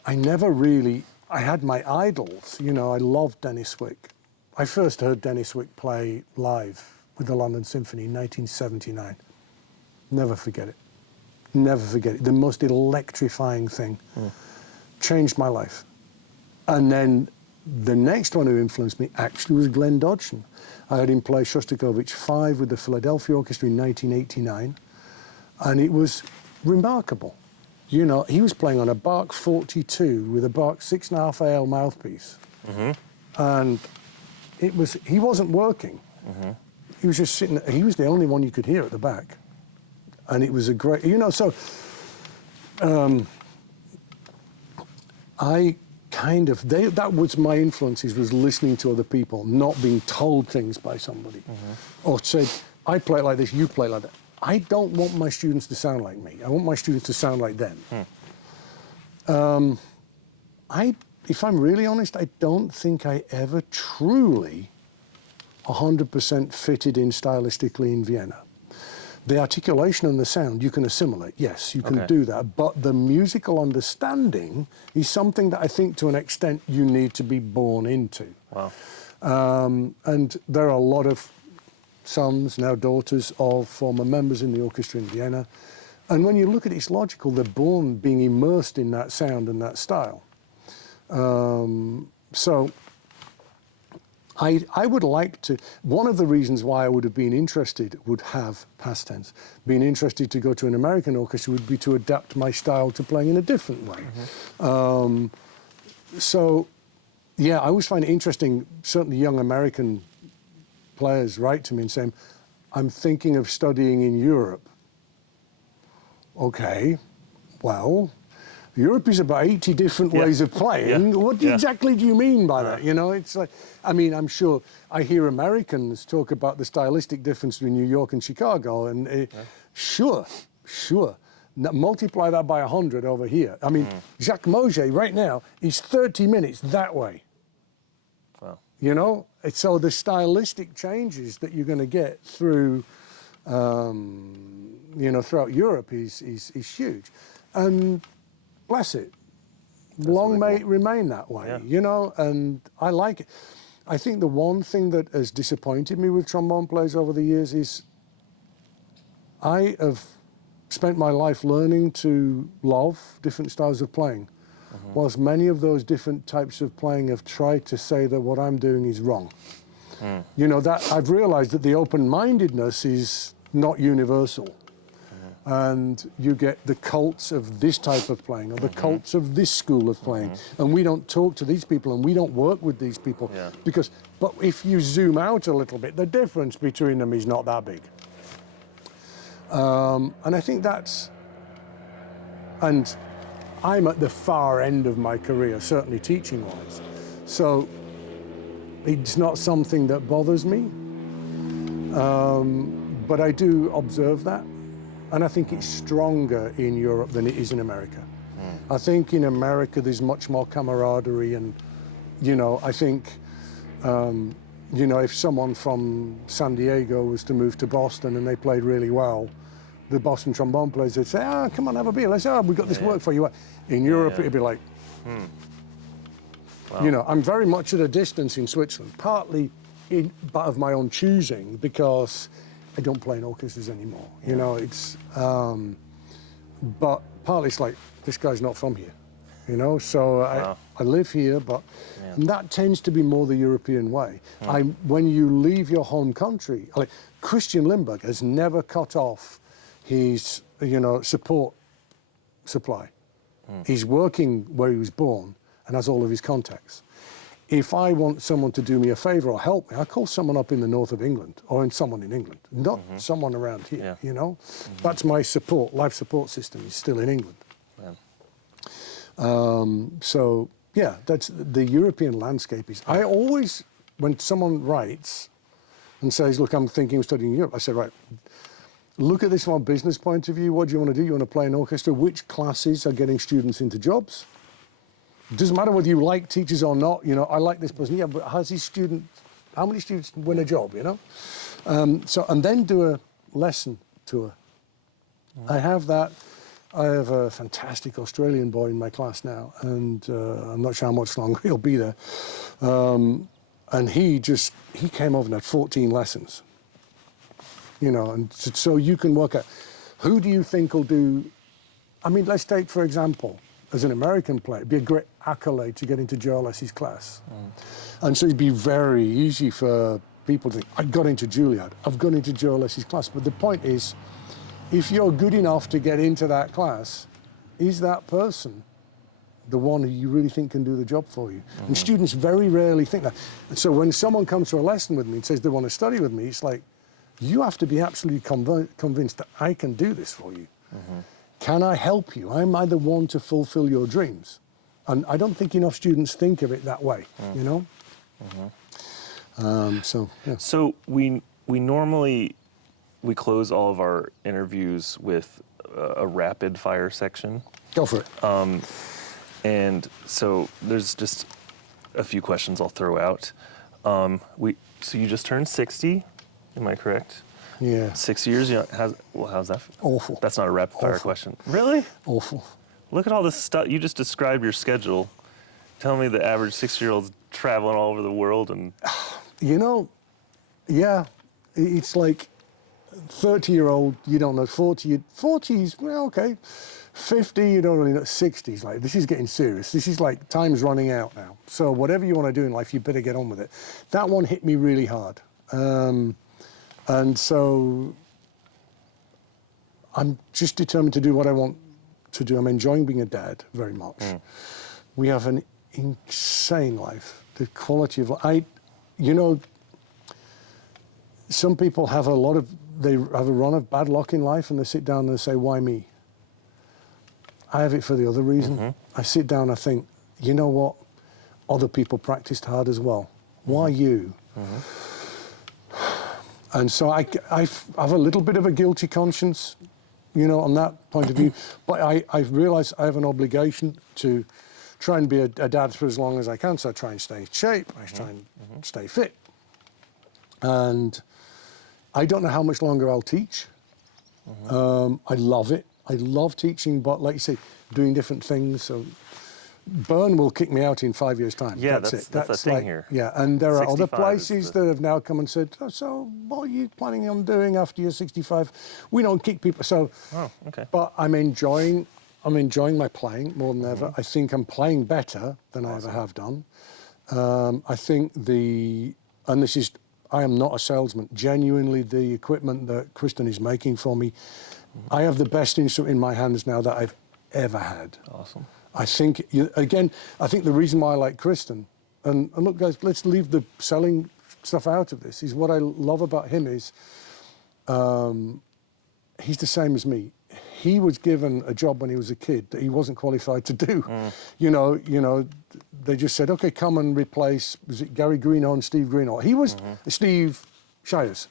I never really, I had my idols, you know, I loved Dennis Wick. I first heard Dennis Wick play live with the London Symphony in 1979. Never forget it. Never forget it. The most electrifying thing. Changed my life. And then the next one who influenced me actually was Glenn Dodson. I heard him play Shostakovich 5 with the Philadelphia Orchestra in 1989, and it was remarkable. You know, he was playing on a Bach 42 with a Bach 6.5 AL mouthpiece, and he wasn't working. He was just sitting there. He was the only one you could hear at the back, and it was a great, you know, so I kind of, that was my influences, was listening to other people, not being told things by somebody. Or said, I play it like this, you play it like that. I don't want my students to sound like me. I want my students to sound like them. If I'm really honest, I don't think I ever truly 100% fitted in stylistically in Vienna. The articulation and the sound, you can assimilate, yes, you can do that, but the musical understanding is something that I think to an extent you need to be born into. Wow. And there are a lot of sons, now daughters, of former members in the orchestra in Vienna, and when you look at it, it's logical, they're born being immersed in that sound and that style. So I would like to, one of the reasons why I would have been interested, past tense, been interested to go to an American orchestra would be to adapt my style to playing in a different way. So, yeah, I always find it interesting, certainly young American players write to me and say, I'm thinking of studying in Europe. Okay, well, Europe is about 80 different ways of playing. What exactly do you mean by that? You know, it's like, I mean, I'm sure I hear Americans talk about the stylistic difference between New York and Chicago, and sure. Multiply that by 100 over here. I mean, Jacques Mauger right now is 30 minutes that way. you know? So the stylistic changes that you're going to get through, you know, throughout Europe is huge. And bless it, long may it remain that way, you know, and I like it. I think the one thing that has disappointed me with trombone players over the years is I have spent my life learning to love different styles of playing, whilst many of those different types of playing have tried to say that what I'm doing is wrong. You know, that I've realized that the open-mindedness is not universal. And you get the cults of this type of playing or the cults of this school of playing. And we don't talk to these people and we don't work with these people because, but if you zoom out a little bit, the difference between them is not that big. And I think that's, and I'm at the far end of my career, certainly teaching-wise. So it's not something that bothers me, but I do observe that. And I think it's stronger in Europe than it is in America. I think in America there's much more camaraderie and, you know, I think, you know, if someone from San Diego was to move to Boston and they played really well, the Boston trombone players would say, come on, have a beer. Let's, we've got this work for you. In Europe, it'd be like, Wow. You know, I'm very much at a distance in Switzerland, partly of my own choosing because I don't play in orchestras anymore. You know, it's, but partly it's like, this guy's not from here, you know? So I live here, but and that tends to be more the European way. When you leave your home country, like Christian Lindbergh has never cut off his, you know, support supply. He's working where he was born and has all of his contacts. If I want someone to do me a favor or help me, I call someone up in the north of England or someone in England, not someone around here, you know? That's my support, life support system is still in England. So, yeah, that's the European landscape is, I always, when someone writes and says, look, I'm thinking of studying Europe, I say, right, look at this from a business point of view. What do you want to do? You want to play an orchestra? Which classes are getting students into jobs? It doesn't matter whether you like teachers or not, you know, I like this person, yeah, but how many students win a job, you know? And then do a lesson tour. I have that. I have a fantastic Australian boy in my class now, and I'm not sure how much longer he'll be there. And he came over and had 14 lessons, you know, and so you can work out, who do you think will do, I mean, let's take, for example, as an American player, it'd be a great accolade to get into Joe Alessi's class. And so it'd be very easy for people to think, I got into Juilliard, I've got into Joe Alessi's class. But the point is, if you're good enough to get into that class, is that person the one who you really think can do the job for you? And students very rarely think that. And so when someone comes to a lesson with me and says they want to study with me, it's like, you have to be absolutely convinced that I can do this for you. Can I help you? Am I the one to fulfill your dreams? And I don't think enough students think of it that way, you know? So, yeah. So we normally, we close all of our interviews with a rapid fire section. Go for it. And so there's just a few questions I'll throw out. So you just turned 60, am I correct? Yeah. 6 years, you know, how's that? Awful. That's not a rapid fire question. Really? Awful. Look at all this stuff. You just described your schedule. Tell me the average 6-year-old's traveling all over the world and... You know, yeah, it's like 30-year-old, you don't know, 40s, well, okay. 50, you don't really know, 60s, like, this is getting serious. This is like, time's running out now. So whatever you want to do in life, you better get on with it. That one hit me really hard. And so I'm just determined to do what I want to do. I'm enjoying being a dad very much. We have an insane life. The quality of life, you know, some people have they have a run of bad luck in life and they sit down and they say, why me? I have it for the other reason. I sit down and I think, you know what? Other people practiced hard as well. Why you? And so I have a little bit of a guilty conscience, you know, on that point of view. But I've realized I have an obligation to try and be a dad for as long as I can. So I try and stay in shape. I try and stay fit. And I don't know how much longer I'll teach. I love it. I love teaching, but like you say, doing different things. So Bern will kick me out in 5 years' time. Yeah, that's it. That's the thing here. Yeah, and there are other 65 places that have now come and said, oh, so what are you planning on doing after you're 65? We don't kick people. So, okay. But I'm enjoying my playing more than ever. I think I'm playing better than I ever have done. I think I am not a salesman. Genuinely, the equipment that Kristen is making for me, I have the best instrument in my hands now that I've ever had. Awesome. I think, I think the reason why I like Kristen, and look, guys, let's leave the selling stuff out of this, is what I love about him is he's the same as me. He was given a job when he was a kid that he wasn't qualified to do. You know, they just said, okay, come and replace, was it Gary Greenhaw and Steve Greenhaw? He was Steve Shires.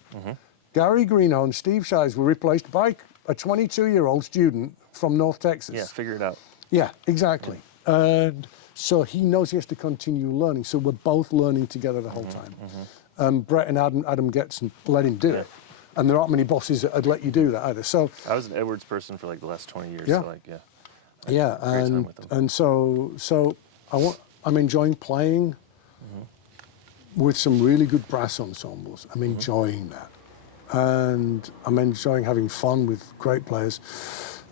Gary Greenhaw and Steve Shires were replaced by a 22-year-old student from North Texas. Yeah, figure it out. Yeah, exactly. And so he knows he has to continue learning. So we're both learning together the whole time. Brett and Adam Getson let him do it. And there aren't many bosses that would let you do that either. So I was an Edwards person for like the last 20 years. Yeah. So like, and so I'm enjoying playing with some really good brass ensembles. I'm enjoying that. And I'm enjoying having fun with great players.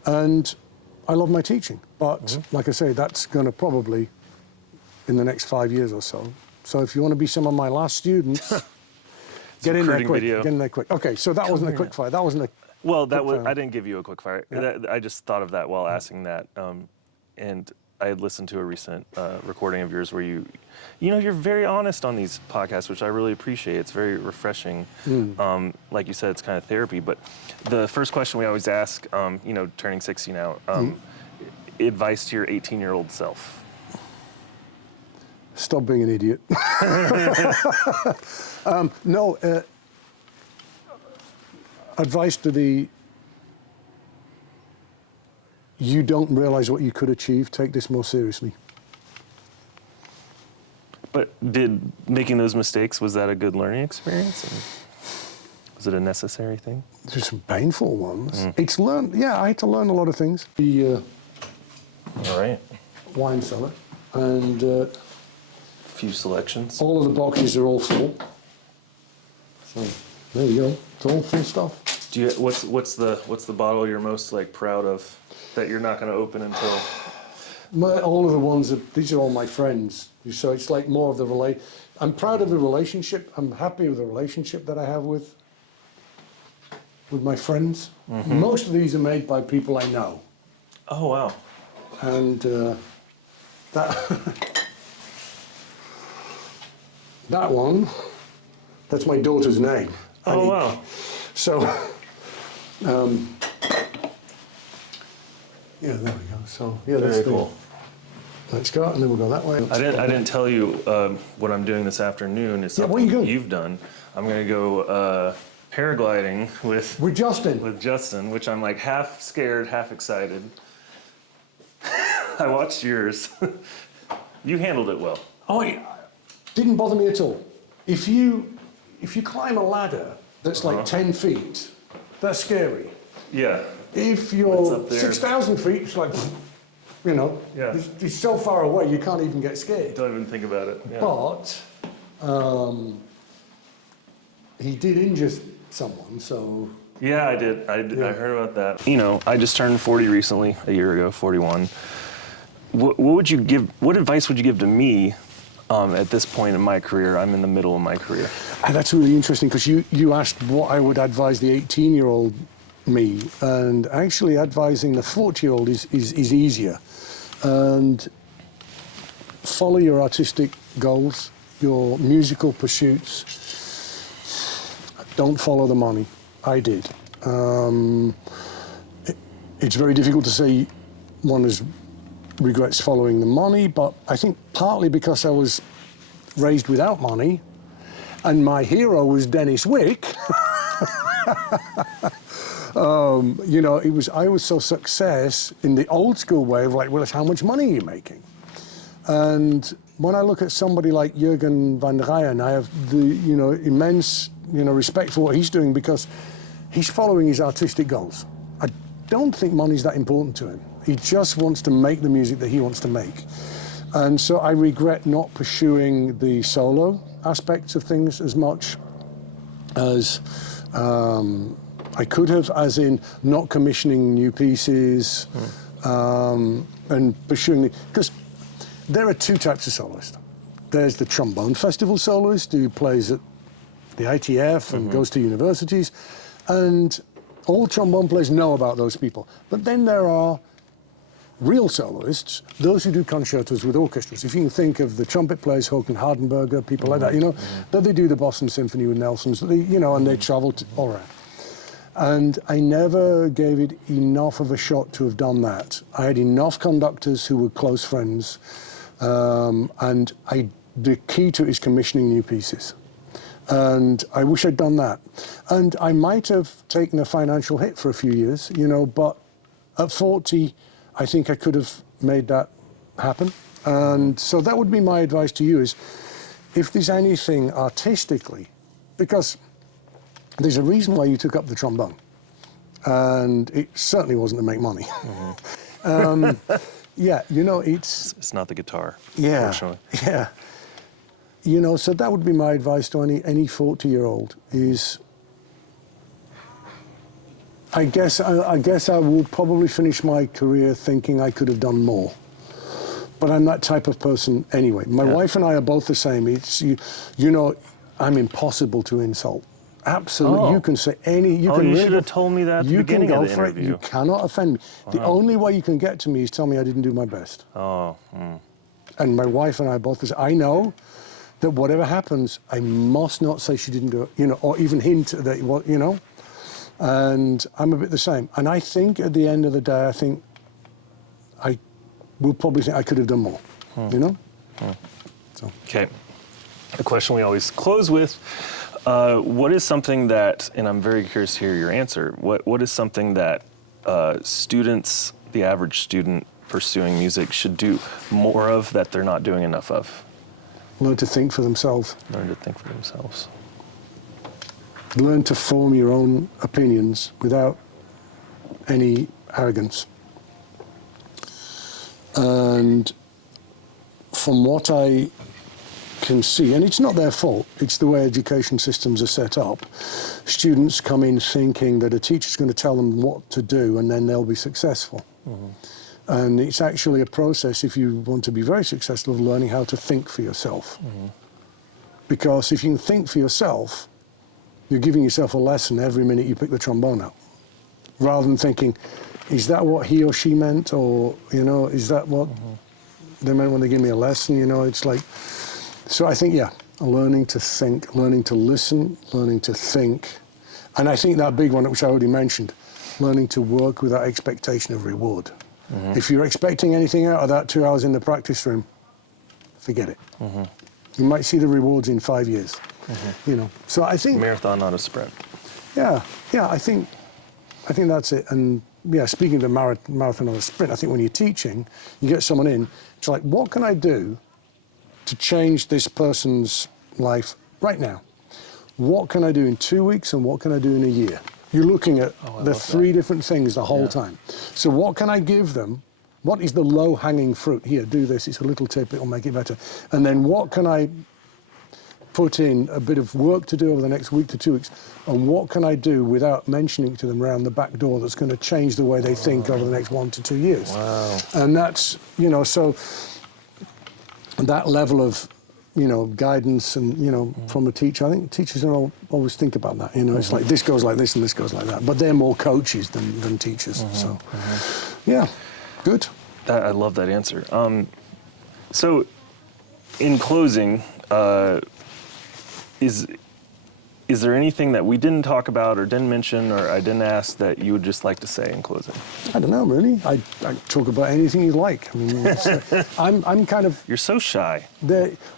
And I love my teaching. But like I say, that's going to probably, in the next 5 years or so. So if you want to be some of my last students, get in there quick. Get in there quick. Okay, so that wasn't a quick fire. That wasn't a. Well, that was. I didn't give you a quick fire. I just thought of that while asking that, and I had listened to a recent recording of yours where you're very honest on these podcasts, which I really appreciate. It's very refreshing. Like you said, it's kind of therapy. But the first question we always ask, turning 60 now, advice to your 18-year-old self. Stop being an idiot. Advice to you don't realize what you could achieve. Take this more seriously. But did making those mistakes, was that a good learning experience? And was it a necessary thing? There's some painful ones. It's learned. Yeah, I had to learn a lot of things. The all right. wine cellar and. Few selections. All of the boxes are all full. So there you go. It's all full stuff. Do you? What's the bottle you're most proud of that you're not going to open until? All of the ones these are all my friends. So it's like more of the I'm proud of the relationship. I'm happy with the relationship that I have with my friends. Most of these are made by people I know. Oh wow. And that one, that's my daughter's name. Oh, wow. So, yeah, there we go. So, yeah, that's very cool. Let's go, and then we'll go that way. I didn't tell you what I'm doing this afternoon. Is something what are you doing? You've done. I'm going to go paragliding with Justin. With Justin, which I'm half scared, half excited. I watched yours. You handled it well. Oh, yeah. Didn't bother me at all. If you climb a ladder that's 10 feet, that's scary. Yeah. If you're 6,000 feet, it's it's so far away you can't even get scared. Don't even think about it. Yeah. But he did injure someone, so. Yeah, I did. I heard about that. I just turned 40 recently, a year ago, 41. What advice would you give to me at this point in my career? I'm in the middle of my career. And that's really interesting because you asked what I would advise the 18-year-old me, and actually advising the 40-year-old is easier. And follow your artistic goals, your musical pursuits. Don't follow the money. I did. It's very difficult to say one regrets following the money, but I think partly because I was raised without money, and my hero was Dennis Wick. I was so success in the old school way of well, it's how much money are you making? And when I look at somebody like Jürgen van der Rijen, I have the, immense, respect for what he's doing because he's following his artistic goals. I don't think money's that important to him. He just wants to make the music that he wants to make. And so I regret not pursuing the solo aspects of things as much as I could have, as in not commissioning new pieces and pursuing because there are two types of soloist. There's the trombone festival soloist who plays at the ITF and goes to universities, and all trombone players know about those people. But then there are real soloists, those who do concertos with orchestras. If you can think of the trumpet players, Håkan Hardenberger, people like that, that they do the Boston Symphony with Nelson's, and they travel all around. And I never gave it enough of a shot to have done that. I had enough conductors who were close friends, and the key to it is commissioning new pieces. And I wish I'd done that. And I might have taken a financial hit for a few years, but at 40, I think I could have made that happen. And so that would be my advice to you is, if there's anything artistically, because there's a reason why you took up the trombone, and it certainly wasn't to make money. It's not the guitar, yeah, unfortunately. Yeah. So that would be my advice to any 40-year-old is, I guess I would probably finish my career thinking I could have done more. But I'm that type of person anyway. My wife and I are both the same. It's I'm impossible to insult. Absolutely. Oh. You can say any. You you should have told me that at the beginning of the interview. You cannot offend me. Wow. The only way you can get to me is tell me I didn't do my best. Oh. And my wife and I are both the same. I know that whatever happens, I must not say she didn't do it, or even hint that, And I'm a bit the same. And I think at the end of the day, I think I will probably think I could have done more, So. Okay. A question we always close with, what is something that, and I'm very curious to hear your answer, what is something that students, the average student pursuing music, should do more of that they're not doing enough of? Learn to think for themselves. Learn to think for themselves. Learn to form your own opinions without any arrogance. And from what I can see, and it's not their fault, it's the way education systems are set up, students come in thinking that a teacher's going to tell them what to do and then they'll be successful. And it's actually a process, if you want to be very successful, of learning how to think for yourself. Because if you can think for yourself, you're giving yourself a lesson every minute you pick the trombone up. Rather than thinking, is that what he or she meant? Or, is that what they meant when they give me a lesson? It's like, so I think, learning to think, learning to listen, learning to think. And I think that big one, which I already mentioned, learning to work without expectation of reward. If you're expecting anything out of that 2 hours in the practice room, forget it. You might see the rewards in 5 years. So I think marathon, not a sprint. Yeah, I think that's it. And speaking of the marathon or a sprint, I think when you're teaching, you get someone in, it's like, what can I do to change this person's life right now? What can I do in 2 weeks and what can I do in a year? You're looking at the three different things the whole time. So what can I give them? What is the low-hanging fruit? Here, do this. It's a little tip. It'll make it better. And then what can I put in a bit of work to do over the next week to 2 weeks? And what can I do without mentioning to them around the back door that's going to change the way they think over the next 1 to 2 years? Wow. And that's, so that level of, guidance and, from a teacher, I think teachers don't always think about that. It's like this goes like this and this goes like that. But they're more coaches than teachers. So, good. I love that answer. So, in closing, is there anything that we didn't talk about or didn't mention or I didn't ask that you would just like to say in closing? I don't know, really. I talk about anything you like. I mean, I'm kind of... You're so shy.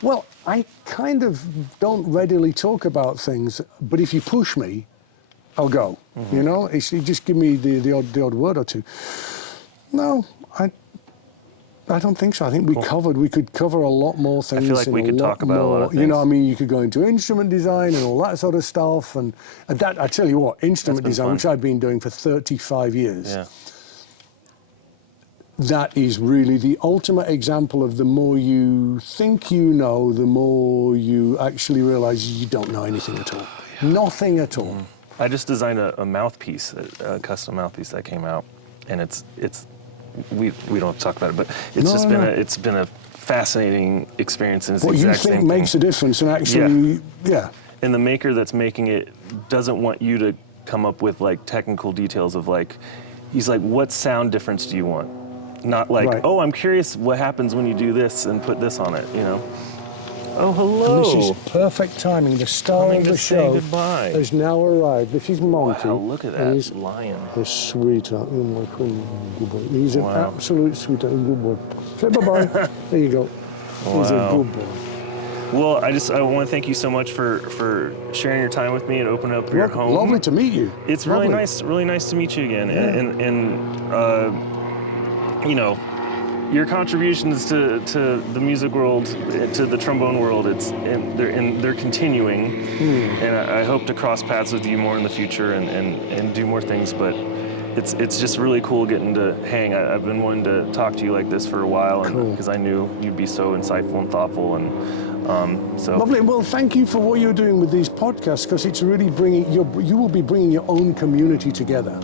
Well, I kind of don't readily talk about things, but if you push me, I'll go. You just give me the odd word or two. No, I don't think so. I think we could cover a lot more things. I feel like we could talk about a lot of things. You know, I mean, you could go into instrument design and all that sort of stuff. And that, I tell you what, instrument design, fun. which I've been doing for 35 years, Yeah. that is really the ultimate example of the more you think you know, the more you actually realize you don't know anything at all. Yeah. Nothing at all. I just designed a mouthpiece, a custom mouthpiece that came out, and we don't have to talk about it, but it's been a fascinating experience. And it's what the you exact think same makes thing. a difference, and actually, And the maker that's making it doesn't want you to come up with like technical details of like, he's like, what sound difference do you want? Not like, oh, I'm curious what happens when you do this and put this on it, you know? Oh, hello. And this is perfect timing. The star of the show has now arrived. This is Monty. Wow, look at that he's lion. A sweetheart. Oh my God, good boy. He's an absolute sweetheart. Good boy. Say bye-bye. There you go. He's a good boy. Well, I want to thank you so much for sharing your time with me and opening up your home. Lovely to meet you. It's really nice to meet you again. Yeah. And you know, your contributions to the music world, to the trombone world, they're continuing. And I hope to cross paths with you more in the future and do more things. But it's just really cool getting to hang. I've been wanting to talk to you like this for a while, because I knew you'd be so insightful and thoughtful, and so lovely. Well, thank you for what you're doing with these podcasts, because it's really you will be bringing your own community together.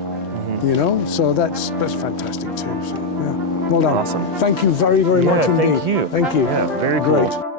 You know, so that's fantastic too. So yeah, well done. Awesome. Thank you very much indeed. Thank you. Thank you. Yeah, very great. Cool.